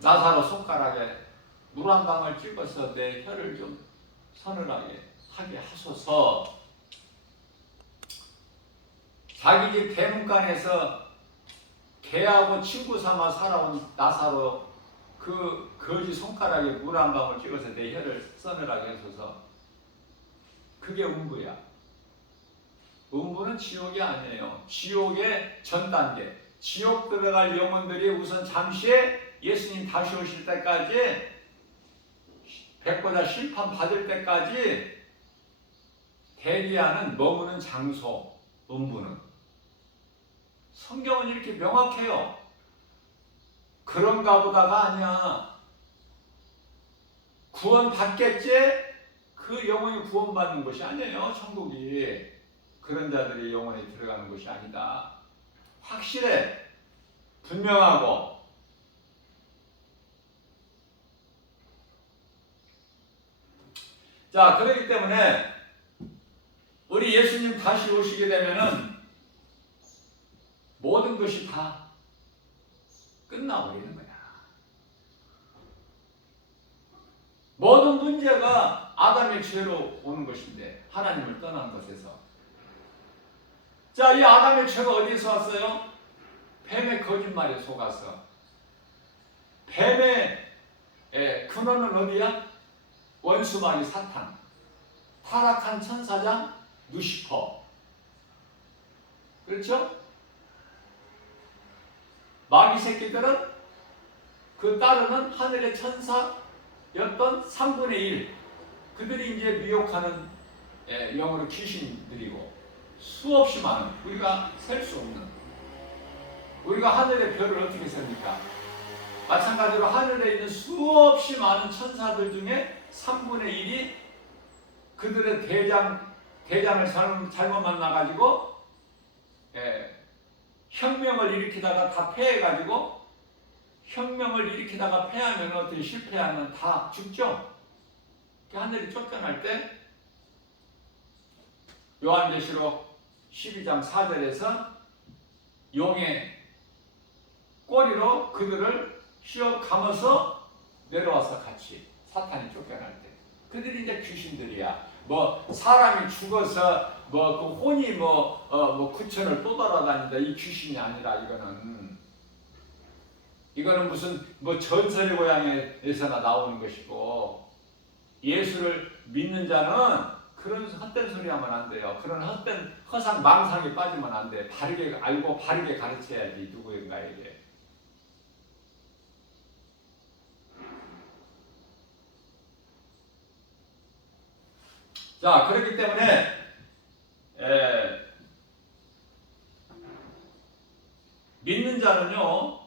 나사로 손가락에 물 한 방울 찍어서 내 혀를 좀 서늘하게 하게 하소서. 자기 집 대문간에서 개하고 친구 삼아 살아온 나사로 그 거지 손가락에 물 한 방울 찍어서 내 혀를 서늘하게 하소서. 그게 음부야. 음부는 지옥이 아니에요. 지옥의 전 단계. 지옥 들어갈 영혼들이 우선 잠시에 예수님 다시 오실 때까지, 백보자 심판 받을 때까지 대기하는, 머무는 장소, 음부는. 성경은 이렇게 명확해요. 그런가 보다가 아니야. 구원 받겠지? 그 영혼이 구원받는 것이 아니에요. 천국이 그런 자들이 영혼에 들어가는 것이 아니다. 확실해. 분명하고. 자, 그렇기 때문에 우리 예수님 다시 오시게 되면은 모든 것이 다 끝나버리는 거야. 모든 문제가 아담의 죄로 오는 것인데, 하나님을 떠난 것에서. 자, 이 아담의 죄가 어디에서 왔어요? 뱀의 거짓말에 속아서. 뱀의 근원은 어디야? 원수마귀 사탄, 타락한 천사장 루시퍼. 그렇죠? 마귀 새끼들은 그 따르는 하늘의 천사였던 3분의 1. 그들이 이제 미혹하는, 영어로 귀신들이고, 수없이 많은, 우리가 셀 수 없는. 우리가 하늘의 별을 어떻게 셉니까? 마찬가지로 하늘에 있는 수없이 많은 천사들 중에 3분의 1이 그들의 대장을 잘못 만나가지고 혁명을 일으키다가 다 패해가지고, 혁명을 일으키다가 패하면 어떻게, 실패하면 다 죽죠. 하늘이 쫓겨날 때 요한계시록 12장 4절에서 용의 꼬리로 그들을 휘어 감아서 내려와서 같이, 사탄이 쫓겨날 때. 그들이 이제 귀신들이야. 뭐 사람이 죽어서 뭐 그 혼이 뭐 구천을 또 돌아다닌다, 이 귀신이 아니라, 이거는 무슨 뭐 전설의 고향에서나 나오는 것이고, 예수를 믿는 자는 그런 헛된 소리 하면 안 돼요. 그런 헛된 허상 망상에 빠지면 안 돼. 바르게 알고 바르게 가르쳐야지, 누구인가에게. 자, 그렇기 때문에 믿는 자는요,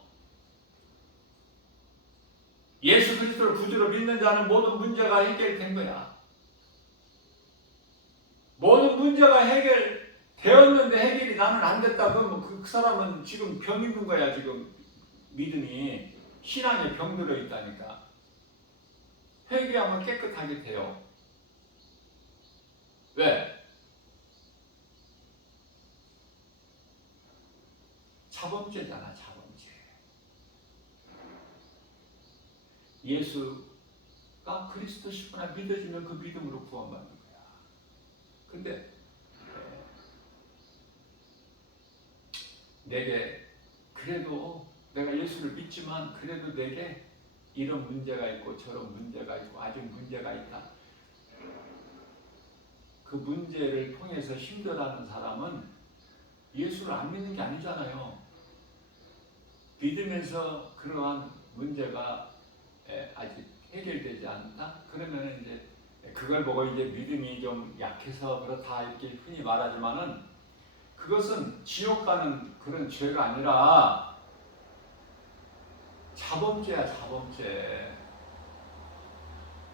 예수 그리스도를 구주로 믿는 자는 모든 문제가 해결된 거야. 모든 문제가 해결되었는데 해결이 나는 안 됐다. 그러면 그 사람은 지금 병 있는 거야. 지금 믿음이, 신앙에 병 들어 있다니까. 회개하면 깨끗하게 돼요. 왜? 자범죄잖아, 자범죄. 예수가 그리스도시구나 믿어지면 그 믿음으로 구원받는 거야. 근데 내게 그래도 내가 예수를 믿지만 그래도 내게 이런 문제가 있고 저런 문제가 있고 아직 문제가 있다. 그 문제를 통해서 힘들어하는 사람은 예수를 안 믿는 게 아니잖아요. 믿으면서 그러한 문제가 아직 해결되지 않다? 그러면 이제 그걸 보고 이제 믿음이 좀 약해서 그렇다 이렇게 흔히 말하지만은 그것은 지옥 가는 그런 죄가 아니라 자범죄야, 자범죄.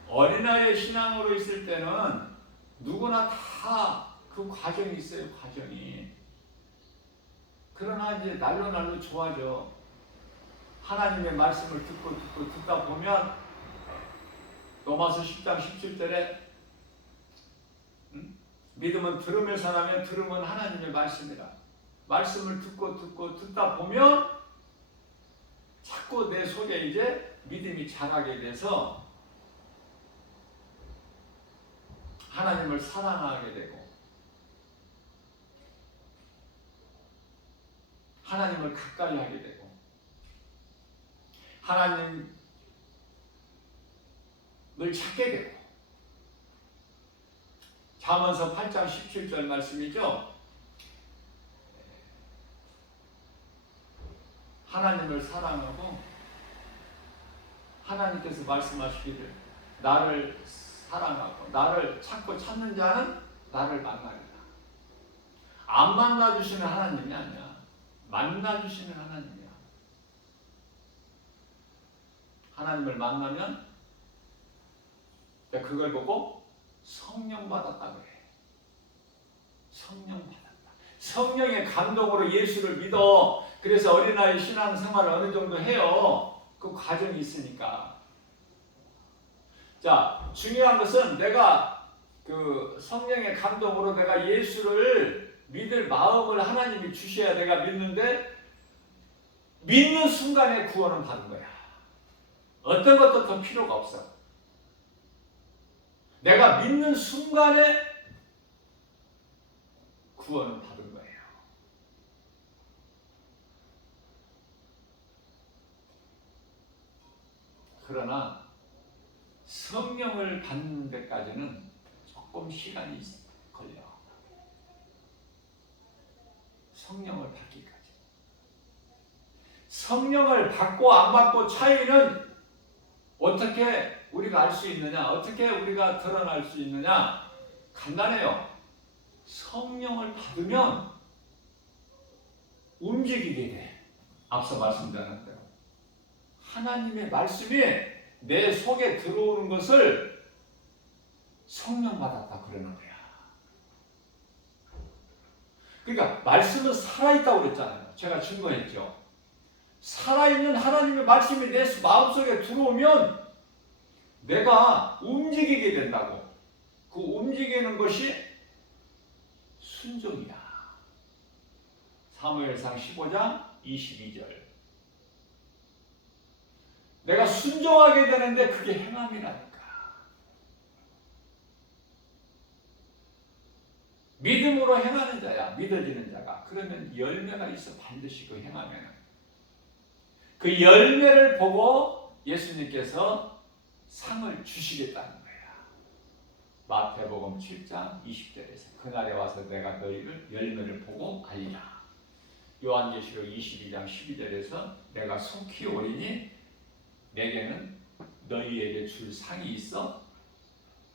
어린아이의 신앙으로 있을 때는 누구나 다 그 과정이 있어요, 과정이. 그러나 이제 날로 좋아져. 하나님의 말씀을 듣다 보면 로마서 10장 17절에 믿음은 들으면서 나면 들음은 하나님의 말씀이라. 말씀을 듣다 보면 자꾸 내 속에 이제 믿음이 자라게 돼서 하나님을 사랑하게 되고 하나님을 가까이 하게 되고 하나님을 찾게 되고 잠언서 8장 17절 말씀이죠. 하나님을 사랑하고 하나님께서 말씀하시기를 나를 사랑하고 나를 찾고 찾는 자는 나를 만나리라. 안 만나주시는 하나님이 아니야. 만나주시는 하나님이야. 하나님을 만나면 그걸 보고 성령 받았다 그래. 성령 받았다. 성령의 감동으로 예수를 믿어. 그래서 어린아이 신앙생활을 어느 정도 해요. 그 과정이 있으니까. 자, 중요한 것은 내가 그 성령의 감동으로 내가 예수를 믿을 마음을 하나님이 주셔야 내가 믿는데 믿는 순간에 구원은 받은 거야. 어떤 것도 더 필요가 없어. 내가 믿는 순간에 구원은 받은 거예요. 그러나 성령을 받는 데까지는 조금 시간이 걸려. 성령을 받기까지. 성령을 받고 안 받고 차이는 어떻게 우리가 알 수 있느냐? 어떻게 우리가 드러날 수 있느냐? 간단해요. 성령을 받으면 움직이게 돼. 앞서 말씀드렸는데요. 하나님의 말씀이 내 속에 들어오는 것을 성령 받았다 그러는 거야. 그러니까 말씀은 살아있다고 그랬잖아요. 제가 증거했죠. 살아있는 하나님의 말씀이 내 마음속에 들어오면 내가 움직이게 된다고. 그 움직이는 것이 순종이야. 사무엘상 15장 22절. 내가 순종하게 되는데 그게 행함이라니까. 믿음으로 행하는 자야. 믿어지는 자가. 그러면 열매가 있어. 반드시 그 행하면. 그 열매를 보고 예수님께서 상을 주시겠다는 거야. 마태복음 7장 20절에서 그날에 와서 내가 너희를 열매를 보고 알리라. 요한계시록 22장 12절에서 내가 속히 오리니 내게는 너희에게 줄 상이 있어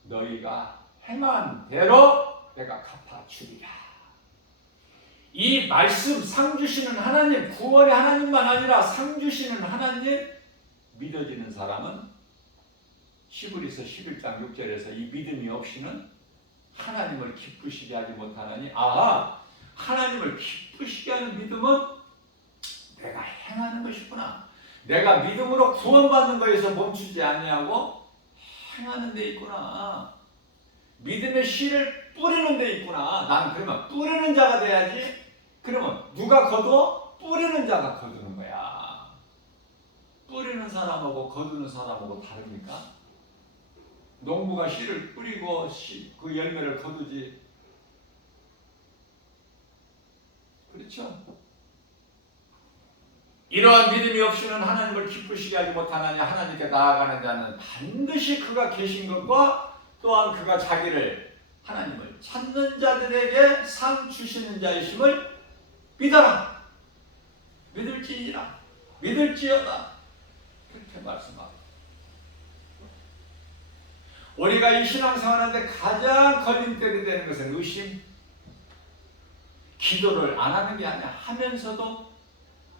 너희가 행한 대로 내가 갚아주리라. 이 말씀 상 주시는 하나님, 구원의 하나님만 아니라 상 주시는 하나님 믿어지는 사람은 히브리서 11장 6절에서 이 믿음이 없이는 하나님을 기쁘시게 하지 못하나니 하나님을 기쁘시게 하는 믿음은 내가 행하는 것이구나. 내가 믿음으로 구원받는 것에서 멈추지 아니하고 행하는 데 있구나. 믿음의 씨를 뿌리는 데 있구나. 나는 그러면 뿌리는 자가 돼야지. 그러면 누가 거두어? 뿌리는 자가 거두는 거야. 뿌리는 사람하고 거두는 사람하고 다릅니까? 농부가 씨를 뿌리고 그 열매를 거두지. 그렇죠? 이러한 믿음이 없이는 하나님을 기쁘시게 하지 못하느냐. 하나님께 나아가는 자는 반드시 그가 계신 것과 또한 그가 자기를 하나님을 찾는 자들에게 상 주시는 자이심을 믿어라. 믿을지어다. 그렇게 말씀하고, 우리가 이 신앙생활하는데 가장 걸림돌이 되는 것은 의심. 기도를 안 하는 게 아니야. 하면서도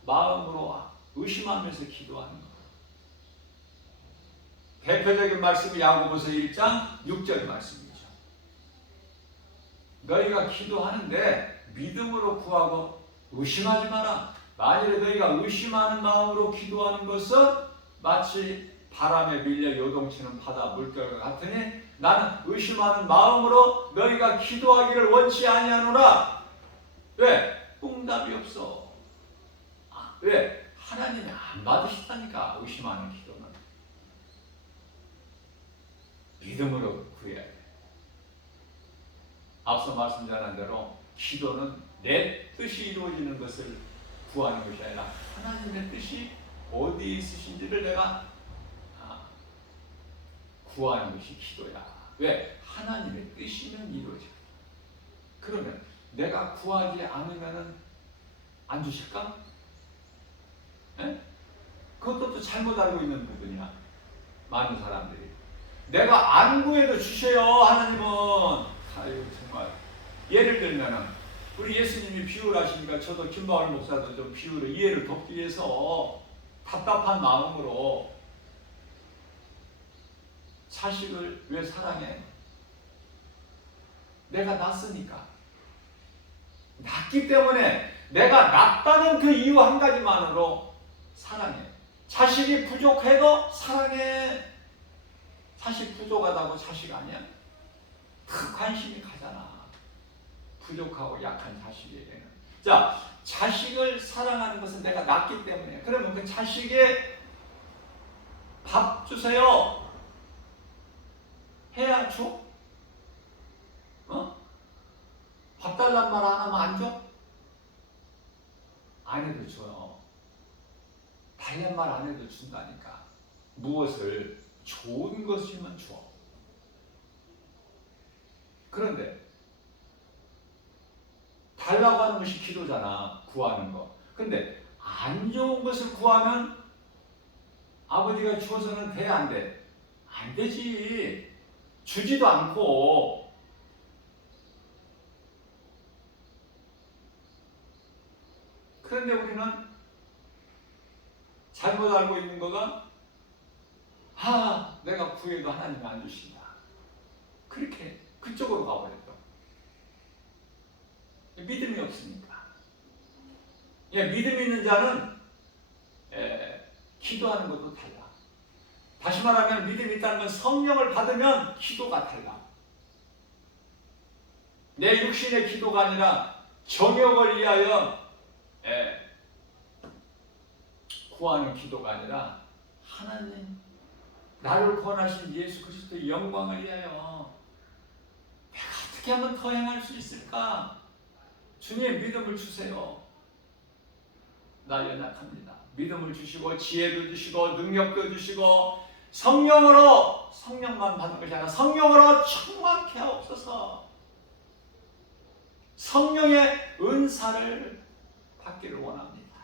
마음으로 의심하면서 기도하는 거. 대표적인 말씀이 야고보서 1장 6절 말씀이죠. 너희가 기도하는데 믿음으로 구하고 의심하지 마라. 만일에 너희가 의심하는 마음으로 기도하는 것은 마치 바람에 밀려 요동치는 바다 물결과 같으니 나는 의심하는 마음으로 너희가 기도하기를 원치 아니하노라. 왜? 응답이 없어. 왜? 하나님이 안 받으시다니까. 의심하는 기도는 믿음으로 구해야 돼. 앞서 말씀드린 대로 기도는 내 뜻이 이루어지는 것을 구하는 것이 아니라 하나님의 뜻이 어디에 있으신지를 내가 구하는 것이 기도야. 왜? 하나님의 뜻이면 이루어져. 그러면 내가 구하지 않으면 안 주실까? 에? 그것도 또 잘못 알고 있는 부분이야. 많은 사람들이. 내가 안 구해도 주셔요, 하나님은. 아유, 정말. 예를 들면은, 우리 예수님이 비유를 하시니까 저도 김바울 목사도 좀 비유를 이해를 돕기 위해서 답답한 마음으로 자식을 왜 사랑해? 내가 낳았으니까. 낳기 때문에 내가 낳았다는 그 이유 한 가지만으로 사랑해. 자식이 부족해도 사랑해. 자식 부족하다고 자식 아니야? 그 관심이 가잖아. 부족하고 약한 자식에게는. 자, 자식을 사랑하는 것은 내가 낳기 때문에. 그러면 그 자식의 밥 주세요 해야 줘? 밥 달란 말 안 하면 안 줘? 안 해도 줘요. 달란 말 안 해도 준다니까. 무엇을? 좋은 것이면 줘. 그런데 달라고 하는 것이 기도잖아. 구하는 거. 근데 안 좋은 것을 구하면 아버지가 주어서는 돼, 안 돼? 안 되지. 주지도 않고. 그런데 우리는 잘못 알고 있는 거가 내가 구해도 하나님이 안 주신다. 그렇게 그쪽으로 가버렸다. 믿음이 없으니까. 믿음이 있는 자는 기도하는 것도 달라. 다시 말하면 믿음이 있다는 건 성령을 받으면 기도가 달라. 내 육신의 기도가 아니라 정욕을 위하여 구하는 기도가 아니라 하나님, 나를 구원하신 예수 그리스도의 영광을 위하여 내가 어떻게 하면 더 행할 수 있을까? 주님, 믿음을 주세요. 나 연약합니다. 믿음을 주시고 지혜도 주시고 능력도 주시고 성령만 받는 것이 아니라 성령으로 충만케 하옵소서. 성령의 은사를 받기를 원합니다.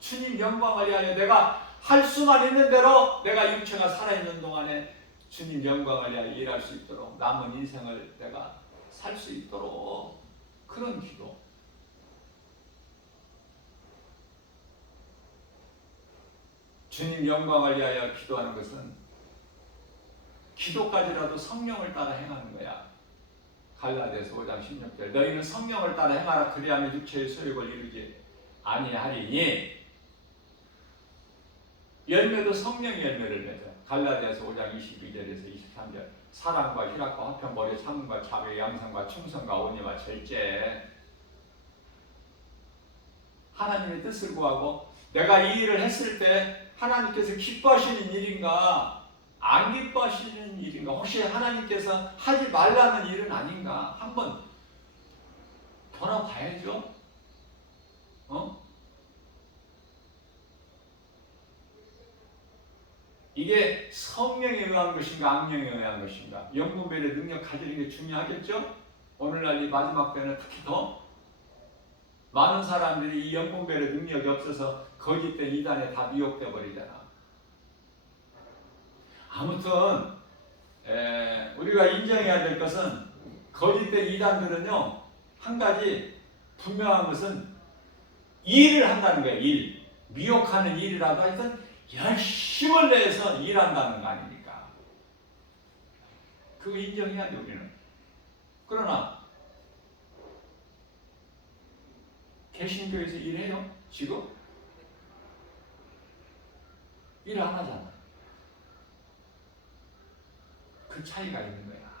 주님 영광을 위하여 내가 할 수만 있는 대로 내가 육체가 살아있는 동안에 주님 영광을 위하여 일할 수 있도록 남은 인생을 내가 살 수 있도록 그런 기도. 주님 영광을 위하여 기도하는 것은 기도까지라도 성령을 따라 행하는 거야. 갈라디아서 5장 16절 너희는 성령을 따라 행하라. 그리하면 육체의 소욕을 이루지 아니하리니. 열매도 성령의 열매를 맺어. 갈라디아서 5장 22절에서 23절 사랑과 희락과 화평, 참음과 자비, 양선과 충성과 온유와 절제. 하나님의 뜻을 구하고 내가 이 일을 했을 때 하나님께서 기뻐하시는 일인가 안 기뻐하시는 일인가 혹시 하나님께서 하지 말라는 일은 아닌가 한번 돌아봐야죠. 이게 성령에 의한 것인가 악령에 의한 것인가 영분별의 능력 가지는 게 중요하겠죠. 오늘날 이 마지막 때는 특히 더 많은 사람들이 이 영분별의 능력이 없어서 거짓된 이단에 다 미혹돼 버리잖아. 아무튼 우리가 인정해야 될 것은 거짓된 이단들은요 한 가지 분명한 것은 일을 한다는 거예요. 일 미혹하는 일이라도 하여튼 열심을 내서 일한다는 거 아닙니까? 그거 인정해야 돼 우리는. 그러나 개신교에서 일해요? 지금? 일 안 하잖아. 그 차이가 있는 거야.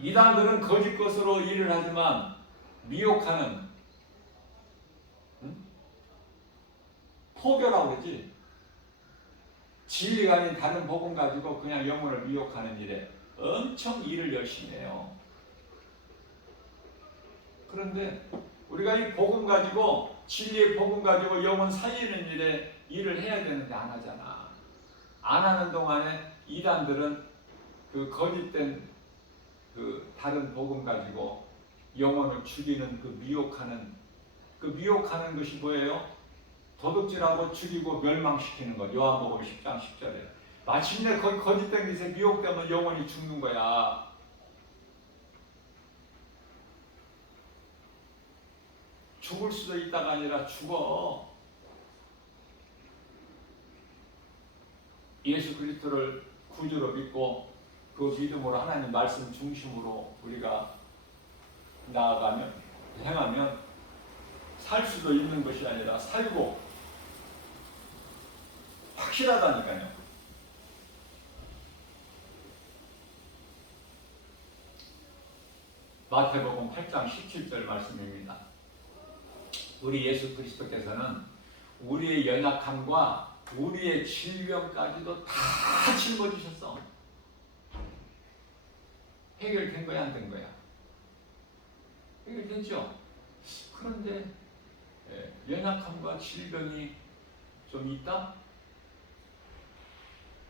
이단들은 거짓 것으로 일을 하지만 미혹하는 포교라고 그러지. 진리가 아닌 다른 복음 가지고 그냥 영혼을 미혹하는 일에 엄청 일을 열심히 해요. 그런데 우리가 이 복음 가지고 진리의 복음 가지고 영혼 살리는 일에 일을 해야 되는데 안 하잖아. 안 하는 동안에 이단들은 그 거짓된 그 다른 복음 가지고 영혼을 죽이는 그 미혹하는 것이 뭐예요? 도둑질하고 죽이고 멸망시키는 것. 요한복음 10장 10절에 마침내 거짓된 것에 미혹되면 영혼이 죽는 거야. 죽을 수도 있다가 아니라 죽어. 예수 그리스도를 구주로 믿고 그 믿음으로 하나님 말씀 중심으로 우리가 나아가면 행하면 살 수도 있는 것이 아니라 살고 확실하다니까요. 마태복음 8장 17절 말씀입니다. 우리 예수 그리스도께서는 우리의 연약함과 우리의 질병까지도 다 짊어지셨어. 해결된 거야 안 된 거야? 해결됐죠? 그런데 연약함과 질병이 좀 있다?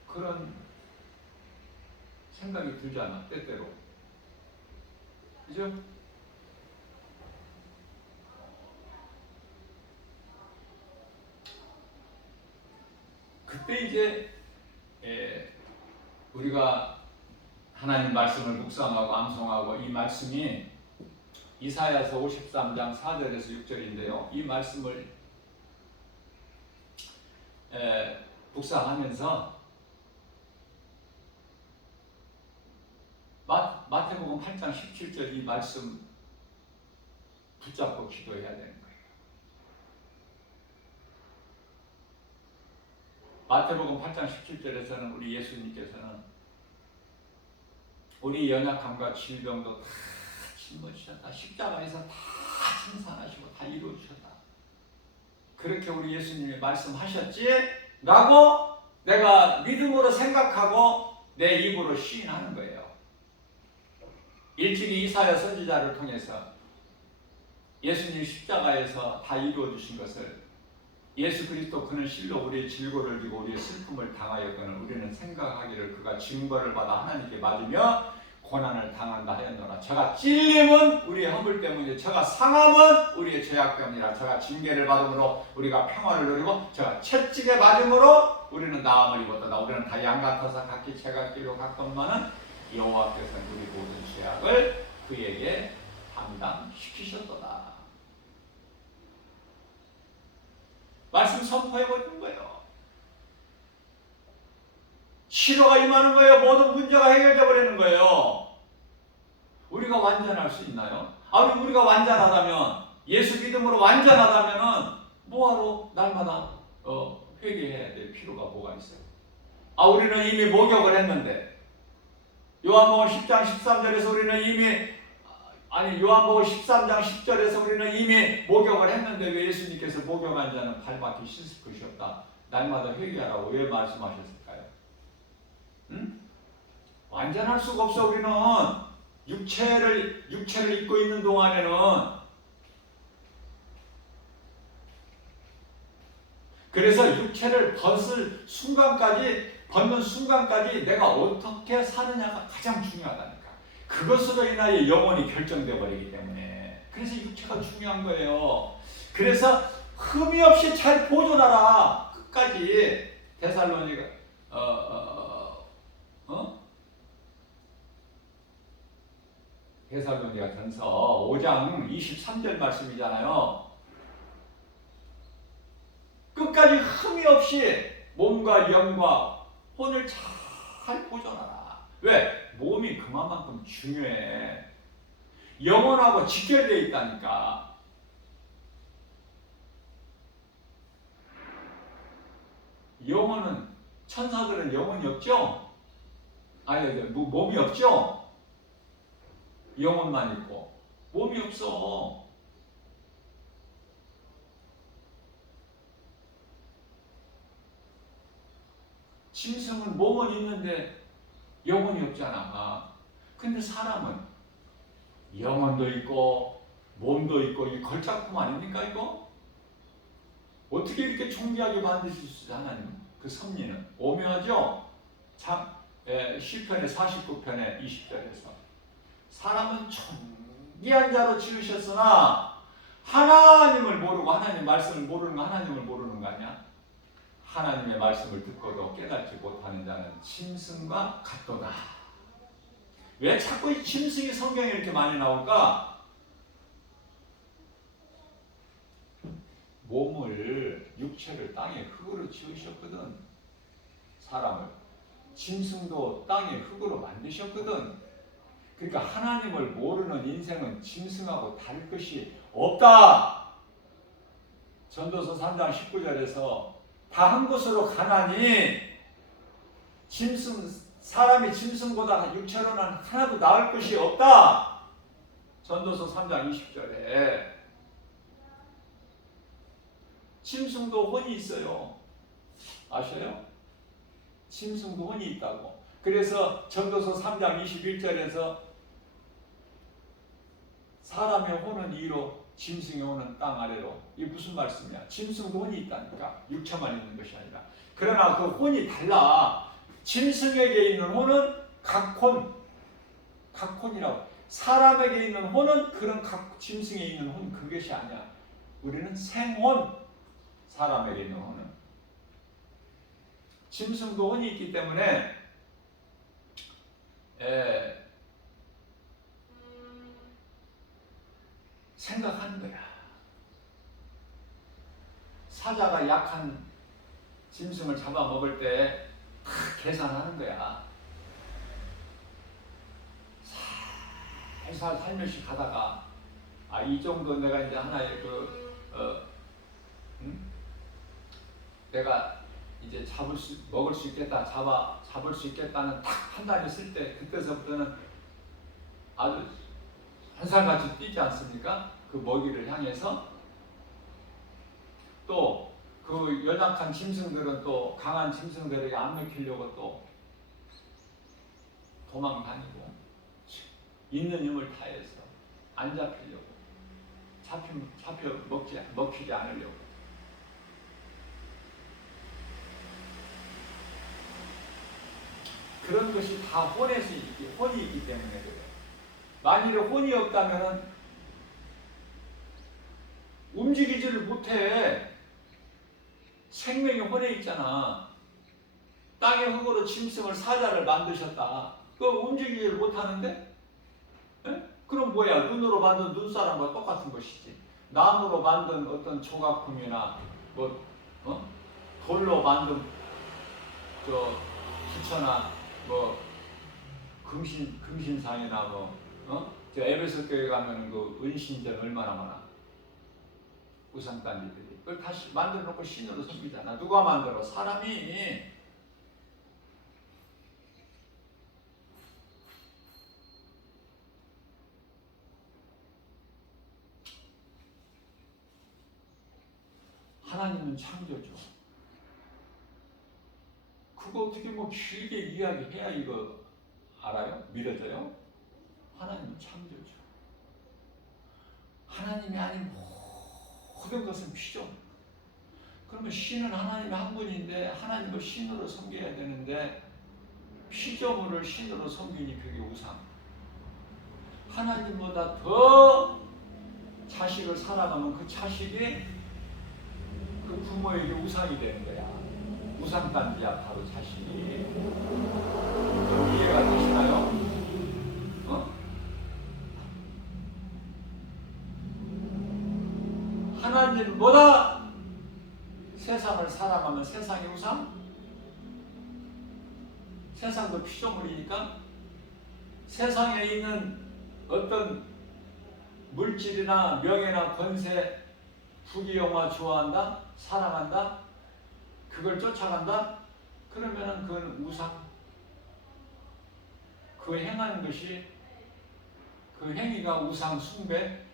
그런 생각이 들잖아 때때로. 그죠? 그때 이제 우리가 하나님 말씀을 묵상하고 암송하고 이 말씀이 이사야서 53장 4절에서 6절인데요. 이 말씀을 묵상하면서 마태복음 8장 17절 이 말씀 붙잡고 기도해야 되는 거예요. 마태복음 8장 17절에서는 우리 예수님께서는 우리 연약함과 질병도 다 짊어지셨다. 십자가에서 다 청산하시고 다 이루어주셨다. 그렇게 우리 예수님이 말씀하셨지? 라고 내가 믿음으로 생각하고 내 입으로 시인하는 거예요. 일찍이 이사야 선지자를 통해서 예수님 십자가에서 다 이루어주신 것을 예수 그리스도 그는 실로 우리의 질고를 지고 우리의 슬픔을 당하였거늘 우리는 생각하기를 그가 징벌을 받아 하나님께 맞으며 고난을 당한다 하였노라. 저가 찔림은 우리의 허물 때문이요 저가 상함은 우리의 죄악 때문이라. 저가 징계를 받음으로 우리가 평화를 누리고 저가 채찍에 맞음으로 우리는 나음을 입었다. 우리는 다 양 같아서 각기 채갈 길로 갔건만은 여호와께서는 우리 모든 죄악을 그에게 담당시키셨도다. 말씀 선포해버리는 거예요. 치료가 임하는 거예요. 모든 문제가 해결되어 버리는 거예요. 우리가 완전할 수 있나요? 우리가 완전하다면, 예수 믿음으로 완전하다면 뭐하러 날마다 회개해야 될 필요가 뭐가 있어요? 우리는 이미 목욕을 했는데 요한복음 10장 13절에서 우리는 이미 아니 요한복음 13장 10절에서 우리는 이미 목욕을 했는데 왜 예수님께서 목욕한 자는 발밖에 씻을 것이 없다. 날마다 회개하라고 왜 말씀하셨을까요? 응? 완전할 수가 없어. 우리는 육체를 입고 있는 동안에는. 그래서 육체를 벗는 순간까지 내가 어떻게 사느냐가 가장 중요하다니까. 그것으로 인하여 영혼이 결정되어 버리기 때문에. 그래서 육체가 중요한 거예요. 그래서 흠이 없이 잘 보존하라. 끝까지. 데살로니가 데살로니가 전서 5장 23절 말씀이잖아요. 끝까지 흠이 없이 몸과 영과 혼을 잘 보존하라. 왜? 몸이 그만큼 중요해. 영혼하고 직결되어 있다니까. 영혼은, 천사들은 영혼이 없죠? 아니, 몸이 없죠? 영혼만 있고 몸이 없어. 짐승은 몸은 있는데 영혼이 없잖아. 근데 사람은 영혼도 있고 몸도 있고 이 걸작품 아닙니까 이거? 어떻게 이렇게 존귀하게 만드실 수 있어요 하나님? 그 섭리는 오묘하죠? 시편의 49편의 20절에서 사람은 존귀한 자로 지으셨으나 하나님을 모르고 하나님 말씀을 모르는 거 하나님을 모르는 거 아니야? 하나님의 말씀을 듣고도 깨닫지 못하는 자는 짐승과 같도다. 왜 자꾸 이 짐승이 성경에 이렇게 많이 나올까? 육체를 땅에 흙으로 지으셨거든. 사람을. 짐승도 땅에 흙으로 만드셨거든. 그러니까 하나님을 모르는 인생은 짐승하고 다를 것이 없다. 전도서 3장 19절에서 다 한 곳으로 가나니 사람이 짐승보다 육체로는 하나도 나을 것이 없다. 전도서 3장 20절에 짐승도 혼이 있어요. 아셔요? 짐승도 혼이 있다고. 그래서 전도서 3장 21절에서 사람의 혼은 위로 짐승의 혼은 땅 아래로. 이게 무슨 말씀이야? 짐승도 혼이 있다니까. 육체만 있는 것이 아니라. 그러나 그 혼이 달라. 짐승에게 있는 혼은 각혼이라고. 사람에게 있는 혼은 그런 짐승에 있는 혼 그것이 아니야. 우리는 생혼. 사람에게 있는 혼은. 짐승도 혼이 있기 때문에 생각하는 거야. 사자가 약한 짐승을 잡아먹을 때 계산하는 거야. 살살 살며시 가다가 이 정도 내가 이제 하나의 내가 이제 먹을 수 있겠다, 잡을 수 있겠다는 딱 판단이 있을 때 그때서부터는 아주 한살같이 뛰지 않습니까? 그 먹이를 향해서. 또 그 연약한 짐승들은 또 강한 짐승들에게 안 먹히려고 또 도망다니고 있는 힘을 다해서 안 잡히려고 먹히지 않으려고. 그런 것이 다 혼이 있기 때문에 그래요. 만일에 혼이 없다면 움직이지를 못해. 생명이 혼에 있잖아. 땅의 흙으로 짐승을 사자를 만드셨다. 그거 움직이지를 못하는데? 그럼 뭐야? 눈으로 만든 눈사람과 똑같은 것이지. 나무로 만든 어떤 조각품이나 돌로 만든 부처나 금신상이나 저 에베소 교회 가면은 그 은신전 얼마나 많아. 우상단지들이 그걸 다시 만들어 놓고 신으로 섬기잖아. 누가 만들어? 사람이. 하나님은 창조주. 그거 어떻게 뭐 길게 이야기해야 이거 알아요? 믿어져요? 하나님은 창조주. 하나님이 아닌 모든 것은 피조. 그러면 신은 하나님의 한 분인데 하나님을 신으로 섬겨야 되는데 피조물을 신으로 섬기니 그게 우상. 하나님보다 더 자식을 사랑하면 그 자식이 그 부모에게 우상이 되는 거야. 우상단지야 바로 자식이. 이해가 되시나요? 하나님보다 세상을 사랑하면 세상이 우상? 세상도 피조물이니까 세상에 있는 어떤 물질이나 명예나 권세, 부귀영화 좋아한다? 사랑한다? 그걸 쫓아간다? 그러면은 그건 우상. 그 행하는 것이 그 행위가 우상 숭배.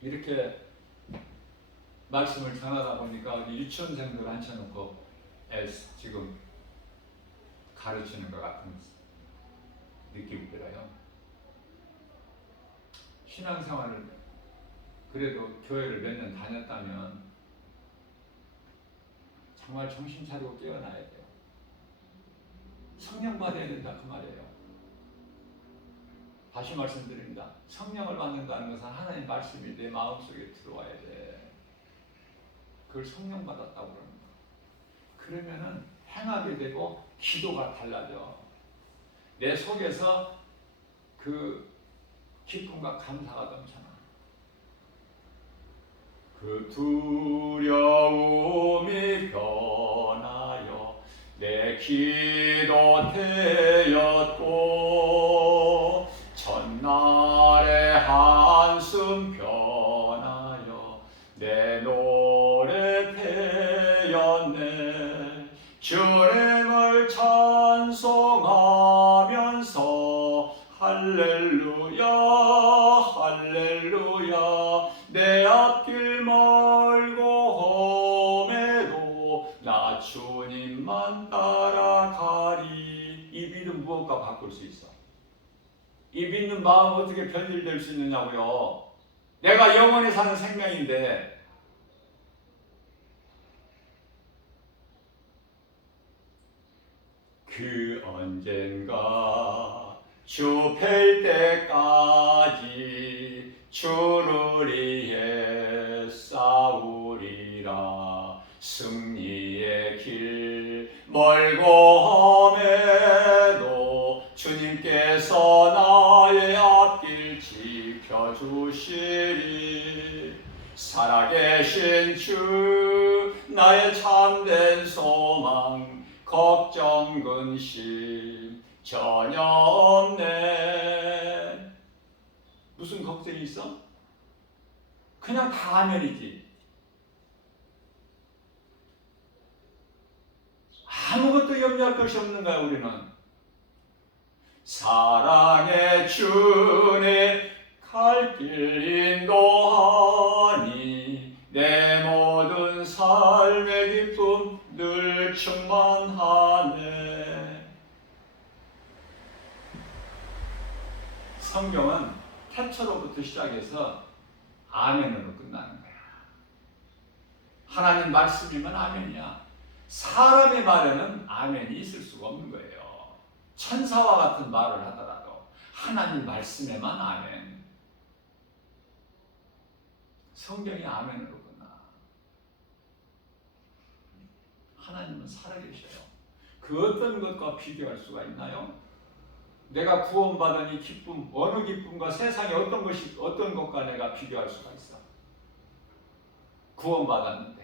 이렇게 말씀을 전하다 보니까 유치원생들 앉혀놓고 지금 가르치는 것 같은 느낌이 들어요. 신앙생활을 그래도 교회를 몇 년 다녔다면 정말 정신 차리고 깨어나야 돼요. 성령 받아야 된다 그 말이에요. 다시 말씀드립니다. 성령을 받는다는 것은 하나님 말씀이 내 마음속에 들어와야 돼. 그걸 성령 받았다고 그럽니다. 그러면은 행하게 되고 기도가 달라져. 내 속에서 그 기쁨과 감사가 넘쳐나. 그 두려움이 변하여 내 기도 되었고 전날의 한숨 변하여 내 노래 되었네. 주님을 찬송하면서 할렐루야 할렐루야 내 앞길 멀고 험해도 나 주님만 따라가리. 이 믿음 무엇과 바꿀 수 있어? 이 믿는 마음 어떻게 변질될 수 있느냐고요. 내가 영원히 사는 생명인데 그 언젠가 주 뵐 때까지 주를 위해 싸우리라. 승리의 길 멀고 험해도 주님께서 나의 앞길 지켜주시리. 살아계신 주 나의 참된 소망 걱정 근심 전혀 없네. 무슨 걱정이 있어? 그냥 다 아멘이지. 아무것도 염려할 것이 없는 거야 우리는. 사랑의 주님 갈 길 인도하니 내 모든 삶의 기쁨 늘 충만하네. 성경은 태초로부터 시작해서 아멘으로 끝나는 거야. 하나님 말씀이면 아멘이야. 사람의 말에는 아멘이 있을 수가 없는 거예요. 천사와 같은 말을 하더라도 하나님 말씀에만 아멘. 성경이 아멘으로 끝나. 하나님은 살아계셔요. 그 어떤 것과 비교할 수가 있나요? 내가 구원받은 이 기쁨, 어느 기쁨과 세상에 어떤 것과 내가 비교할 수가 있어? 구원받았는데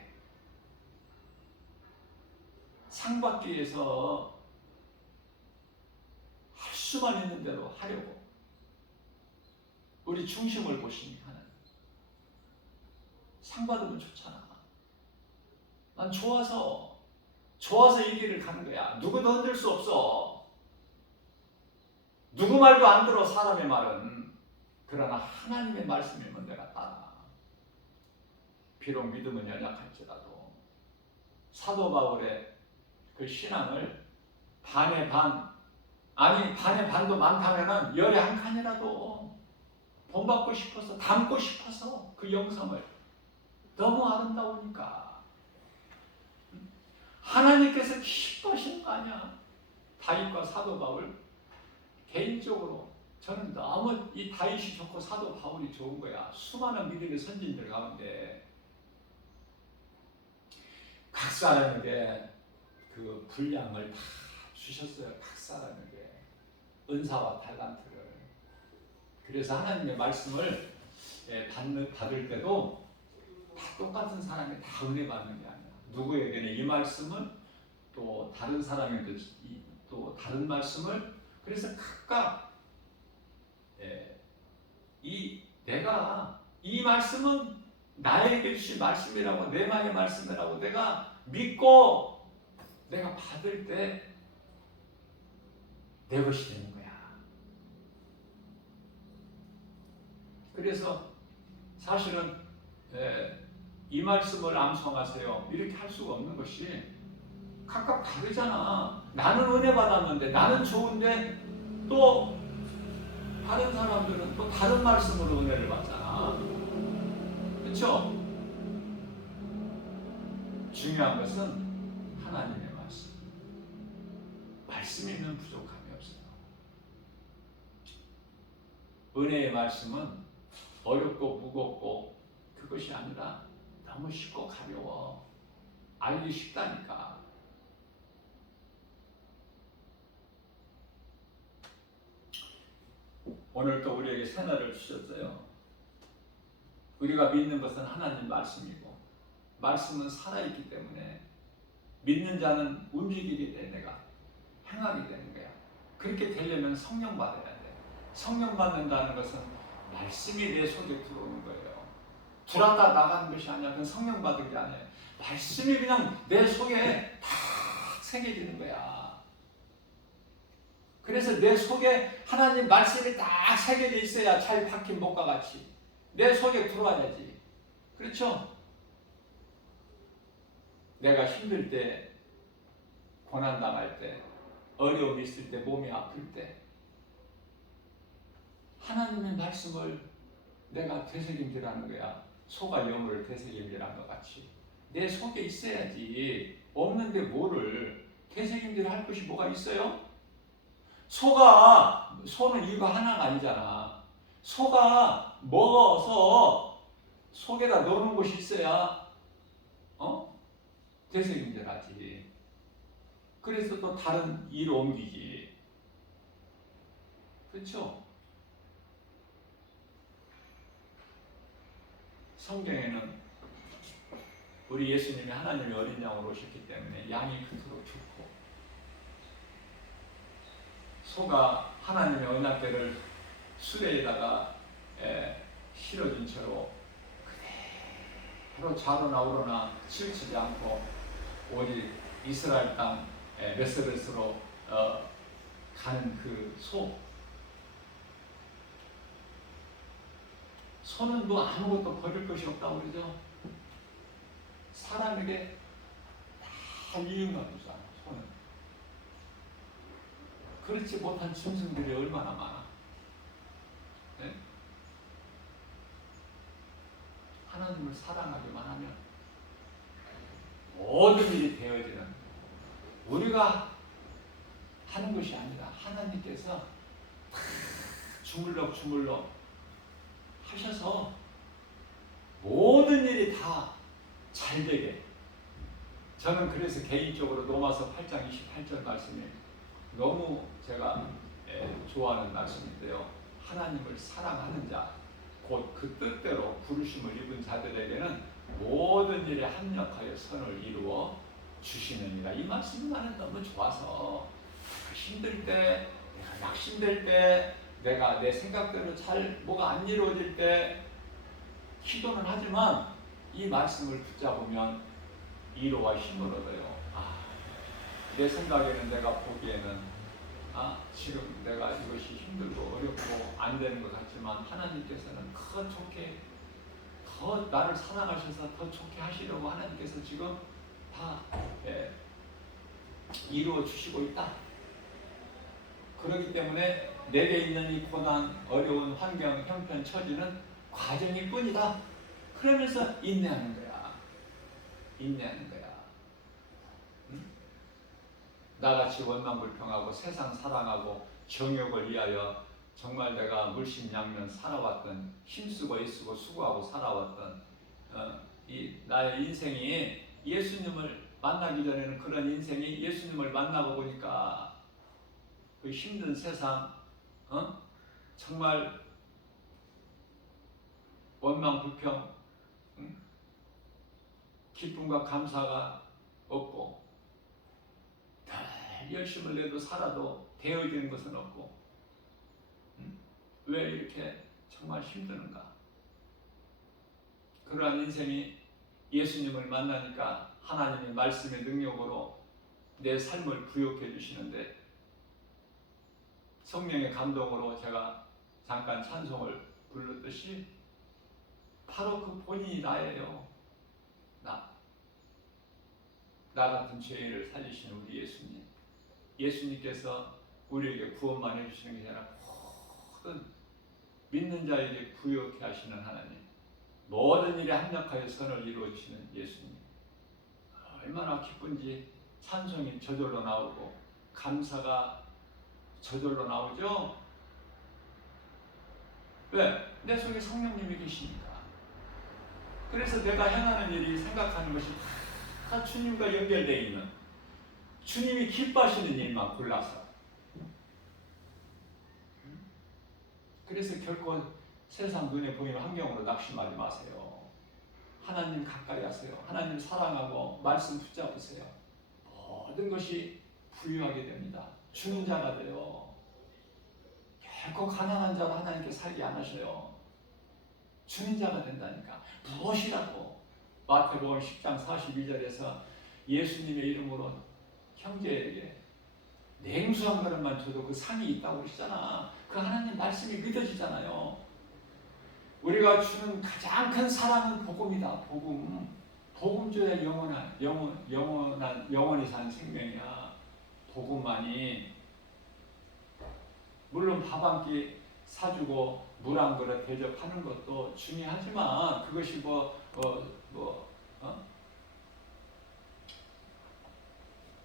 상 받기 위해서 할 수만 있는 대로 하려고 우리 중심을 보시니 하나님. 상 받으면 좋잖아. 난 좋아서 이 길을 가는 거야. 누구도 흔들 수 없어. 누구 말도 안 들어. 사람의 말은 그러나 하나님의 말씀이면 내가 따라. 비록 믿음은 연약할지라도. 사도 바울의 그 신앙을 반의 반, 아니 반의 반도 많다면은 열의 한 칸이라도 본받고 싶어서, 담고 싶어서 그 영성을, 너무 아름다우니까 하나님께서 기뻐하시는 거 아니야. 다윗과 사도 바울, 개인적으로 저는 너무 이 다윗이 좋고 사도 바울이 좋은 거야. 수많은 믿음의 선진들 가운데 각 사람에게 그 분량을 다 주셨어요. 각 사람에게 은사와 달란트를. 그래서 하나님의 말씀을 받을 때도 다 똑같은 사람이 다 은혜 받는 게 아니야. 누구에게는 이 말씀을, 또 다른 사람에게 또 다른 말씀을. 그래서 각각 내가 이 말씀은 나에게 주신 말씀이라고, 내 마음의 말씀이라고 내가 믿고 내가 받을 때 내 것이 되는 거야. 그래서 사실은 이 말씀을 암송하세요 이렇게 할 수가 없는 것이 각각 다르잖아. 나는 은혜 받았는데, 나는 좋은데, 또 다른 사람들은 또 다른 말씀으로 은혜를 받잖아. 그렇죠? 중요한 것은 하나님의 말씀. 말씀이면 부족함이 없어요. 은혜의 말씀은 어렵고 무겁고 그것이 아니라 너무 쉽고 가벼워. 알기 쉽다니까. 오늘 또 우리에게 새날을 주셨어요. 우리가 믿는 것은 하나님 말씀이고, 말씀은 살아있기 때문에 믿는 자는 움직이게 돼. 내가 행하게 되는 거야. 그렇게 되려면 성령 받아야 돼. 성령 받는다는 것은 말씀이 내 속에 들어오는 거예요. 들어왔다 나가는 것이 아니야. 그건 성령 받은 게 아니에요. 말씀이 그냥 내 속에 다 새겨지는 거야. 그래서 내 속에 하나님 말씀이 딱 새겨져 있어야 잘 박힌 목과 같이 내 속에 들어와야지. 그렇죠? 내가 힘들 때, 고난당할 때, 어려움이 있을 때, 몸이 아플 때 하나님의 말씀을 내가 되새김질하는 거야. 소가 여물을 되새김질한 것 같이 내 속에 있어야지. 없는데 뭐를 되새김질 할 것이 뭐가 있어요? 소는 이거 하나가 아니잖아. 소가 먹어서 속에다 넣는 곳이 있어야 되새김질하지. 그래서 또 다른 이로 옮기지. 그렇죠? 성경에는 우리 예수님이 하나님의 어린 양으로 오셨기 때문에 양이 그토록 좋고, 소가 하나님의 언약궤를 수레에다가 실어진 채로 그대로 좌로나 우로나 치우치지 않고 오직 이스라엘 땅 메세베스로 가는 그 소는 뭐 아무것도 버릴 것이 없다고 그러죠. 사람에게 다 이응하고 있잖아. 소는 그렇지 못한 짐승들이 얼마나 많아. 네? 하나님을 사랑하기만 하면 모든 일이 되어지는, 우리가 하는 것이 아니라 하나님께서 주물럭 하셔서 모든 일이 다 잘되게. 저는 그래서 개인적으로 로마서 8장 28절 말씀이 너무 제가 좋아하는 말씀인데요. 하나님을 사랑하는 자, 곧 그 뜻대로 부르심을 입은 자들에게는 모든 일에 합력하여 선을 이루어 주시느니라. 이 말씀이 나는 너무 좋아서 힘들 때, 내가 낙심될 때, 내가 내 생각대로 잘 뭐가 안 이루어질 때 기도는 하지만 이 말씀을 붙잡으면 위로와 힘을 얻어요. 내 생각에는, 내가 보기에는 지금 내가 이것이 힘들고 어렵고 안 되는 것 같지만 하나님께서는 더 좋게, 더 나를 사랑하셔서 더 좋게 하시려고 하나님께서 지금 다 이루어 주시고 있다. 그렇기 때문에 내게 있는 이 고난, 어려운 환경, 형편, 처지는 과정일 뿐이다. 그러면서 인내하는 거야. 인내하는 거야. 응? 나같이 원망불평하고 세상 사랑하고 정욕을 위하여 정말 내가 물심양면 살아왔던, 힘쓰고 애쓰고 수고하고 살아왔던 이 나의 인생이 예수님을 만나기 전에는 그런 인생이 예수님을 만나고 보니까 그 힘든 세상, 정말 원망 불평, 기쁨과 감사가 없고 다 열심을 내도 살아도 되어지는 것은 없고, 왜 이렇게 정말 힘드는가? 그러한 인생이 예수님을 만나니까 하나님의 말씀의 능력으로 내 삶을 부욕해 주시는데, 성령의 감동으로 제가 잠깐 찬송을 부르듯이 바로 그 본인이 나예요. 나 같은 죄인을 살리시는 우리 예수님. 예수님께서 우리에게 구원만 해주시는 게 아니라 모든 믿는 자에게 부욕해 하시는 하나님, 모든 일에 합력하여 선을 이루어 주시는 예수님. 얼마나 기쁜지 찬송이 저절로 나오고 감사가 저절로 나오죠. 왜? 내 속에 성령님이 계시니까. 그래서 내가 행하는 일이, 생각하는 것이 다 주님과 연결되어 있는, 주님이 기뻐하시는 일만 골라서. 그래서 결코 세상 눈에 보이는 환경으로 낙심하지 마세요. 하나님 가까이 하세요. 하나님 사랑하고 말씀 붙잡으세요. 모든 것이 부유하게 됩니다. 주는 자가 돼요. 결코 가난한 자로 하나님께 살게 안 하셔요. 주는 자가 된다니까. 무엇이라도 마태복음 10장 42절에서 예수님의 이름으로 형제에게 냉수 한 그릇만 줘도 그 상이 있다고 그러시잖아. 그 하나님 말씀이 믿어지잖아요. 우리가 주는 가장 큰 사랑은 복음이다. 복음. 복음 줘야 영원히 사는 생명이야. 복음만이. 물론 밥 한 끼 사주고 물 한 그릇 대접하는 것도 중요하지만 그것이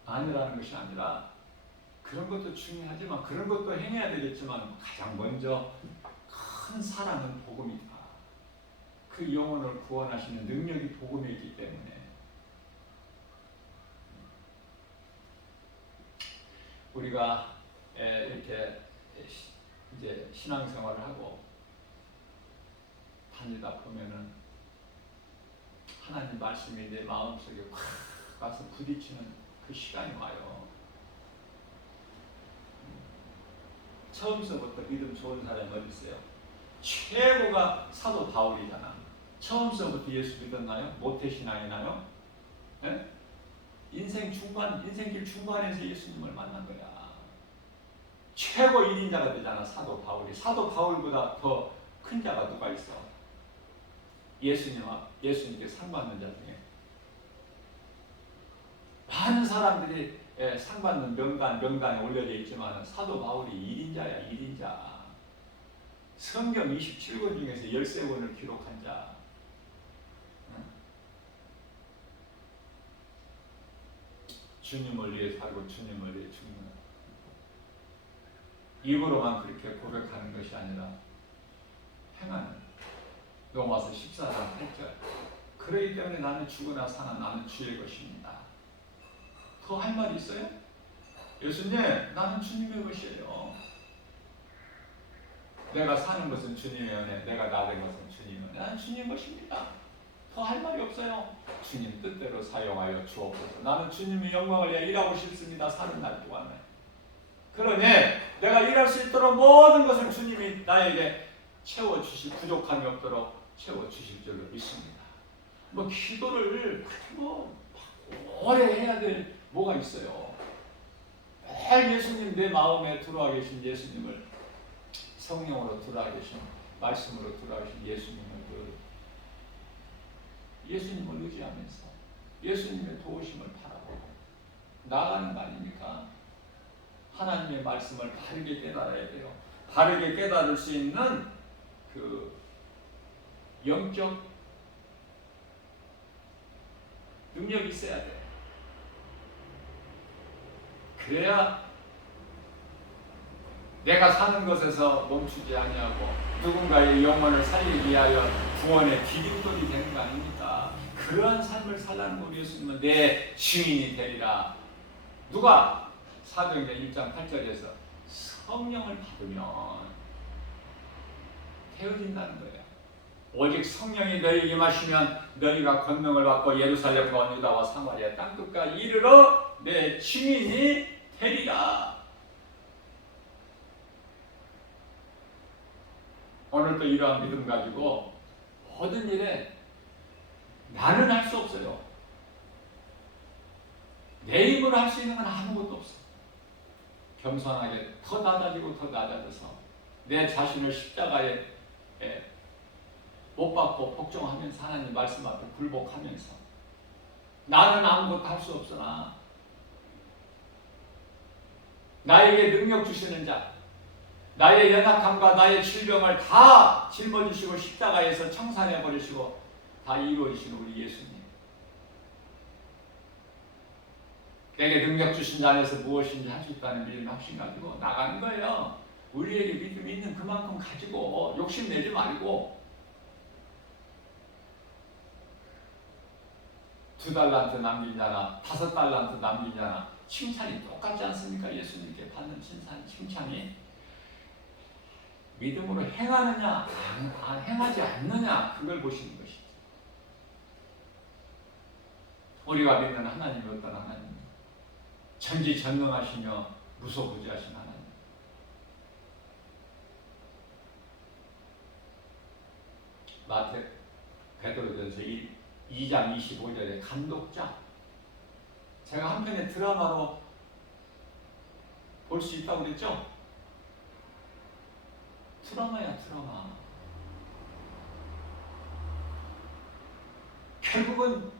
아니라는 것이 아니라, 그런 것도 중요하지만 그런 것도 행해야 되겠지만 가장 먼저 큰 사랑은 복음이다. 그 영혼을 구원하시는 능력이 복음에 있기 때문에 우리가 이렇게 이제 신앙생활을 하고 다니다 보면은 하나님 말씀이 내 마음속에 확 와서 부딪히는 그 시간이 와요. 처음서부터 믿음 좋은 사람이 어디 있어요? 최고가 사도 바울이잖아. 처음서부터 예수 믿었나요? 모태신앙이나요? 네? 인생길 중반에서 예수님을 만난 거야. 최고 1인자가 되잖아, 사도 바울이. 사도 바울보다 더 큰 자가 누가 있어? 예수님께 상 받는 자 중에. 많은 사람들이 상 받는 명단에 올려져 있지만 사도 바울이 1인자야, 1인자. 성경 27권 중에서 13권을 기록한 자. 주님을 위해 살고 주님을 위해 죽는. 입으로만 그렇게 고백하는 것이 아니라 행하는. 로마서 14장 8절. 그러기 때문에 나는 죽으나 사나 나는 주의 것입니다. 더 할 말이 있어요? 예수님, 나는 주님의 것이에요. 내가 사는 것은 주님의 은혜, 내가 나된 것은 주님의 은혜. 나는 주님의 것입니다. 더 할 말이 없어요. 주님 뜻대로 사용하여 주옵소서. 나는 주님의 영광을 위해 일하고 싶습니다. 사는 날 동안에. 그러니 내가 일할 수 있도록 모든 것을 주님이 나에게 채워주실, 부족함이 없도록 채워주실 줄로 믿습니다. 기도를 오래 해야 될 뭐가 있어요. 매일 예수님, 내 마음에 들어와 계신 예수님을 성령으로 들어가신 말씀으로 들어가신 예수님을 의지하면서 예수님의 도우심을 바라보고 나아가는 거 아닙니까? 하나님의 말씀을 바르게 깨달아야 돼요. 바르게 깨달을 수 있는 그 영적 능력이 있어야 돼. 그래야 내가 사는 것에서 멈추지 아니하고 누군가의 영혼을 살리기 위하여 구원의 디딤돌이 되는 거 아닙니까? 그러한 삶을 살라는 우리 예수님은 내 증인이 되리라. 누가? 사도행전 1장 8절에서 성령을 받으면 태워진다는 거예요. 오직 성령이 너희에게 임하시면 너희가 권능을 받고 예루살렘과 유다와 사마리아 땅끝까지 이르러 내 증인이 되리라. 오늘도 이러한 믿음 가지고 모든 일에 나는 할 수 없어요. 내 힘으로 할 수 있는 건 아무것도 없어. 겸손하게 더 낮아지고 더 낮아져서 내 자신을 십자가에 못 받고 복종하면서 하나님 말씀 앞에 굴복하면서 나는 아무것도 할 수 없으나 나에게 능력 주시는 자, 나의 연약함과 나의 질병을 다 짊어지시고 십자가에서 청산해 버리시고 다 이루어지신 우리 예수님, 내게 능력 주신 자 안에서 무엇인지 할 수 있다는 믿음의 확신 가지고 나가는 거예요. 우리에게 믿음이 있는 그만큼 가지고 욕심내지 말고 2달란트 남긴 자나 5달란트 남긴 자나 칭찬이 똑같지 않습니까? 예수님께 받는 칭찬이 믿음으로 행하느냐 행하지 않느냐 그걸 보시는 것이죠. 우리가 믿는 하나님이 어떤 하나님? 전지전능하시며 무소부지하신 하나님. 베드로전서 2장 25절에 감독자. 제가 한편의 드라마로 볼 수 있다고 그랬죠? 드라마야 드라마. 결국은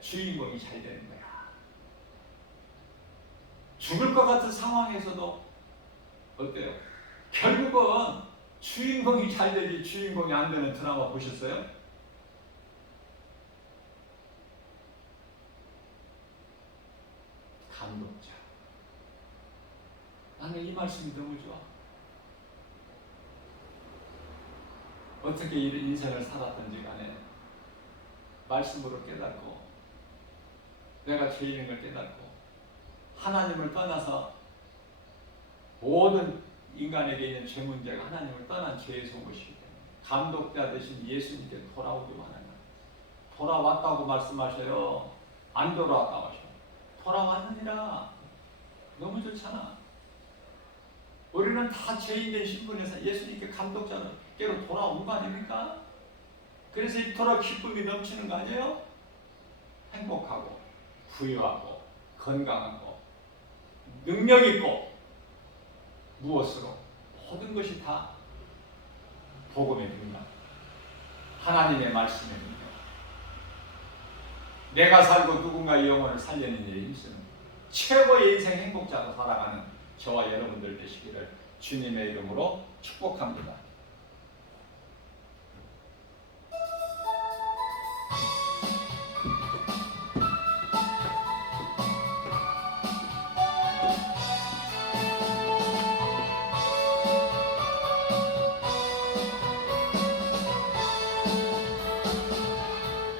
주인공이 잘 되는 거야. 죽을 것 같은 상황에서도 어때요? 결국은 주인공이 잘 되지 주인공이 안 되는 드라마 보셨어요? 감독자. 나는 이 말씀이 너무 좋아. 어떻게 이런 인생을 살았든지 간에 말씀으로 깨닫고 내가 죄인인 걸 깨닫고 하나님을 떠나서 모든 인간에게 있는 죄 문제가 하나님을 떠난 죄의 속것이기 때문에 감독자 되신 예수님께 돌아오기 원하는 거예요. 돌아왔다고 말씀하셔요. 안 돌아왔다고 하셔요. 돌아왔느니라. 너무 좋잖아. 우리는 다 죄인된 신분에서 예수님께 감독자께로 돌아온 거 아닙니까? 그래서 이토록 기쁨이 넘치는 거 아니에요? 행복하고 부유하고 건강하고 능력 있고 무엇으로? 모든 것이 다 복음의 능력, 하나님의 말씀의 능력. 내가 살고 누군가의 영혼을 살려는 일에 힘쓰는 최고의 인생 행복자로 살아가는 저와 여러분들 되시기를 주님의 이름으로 축복합니다.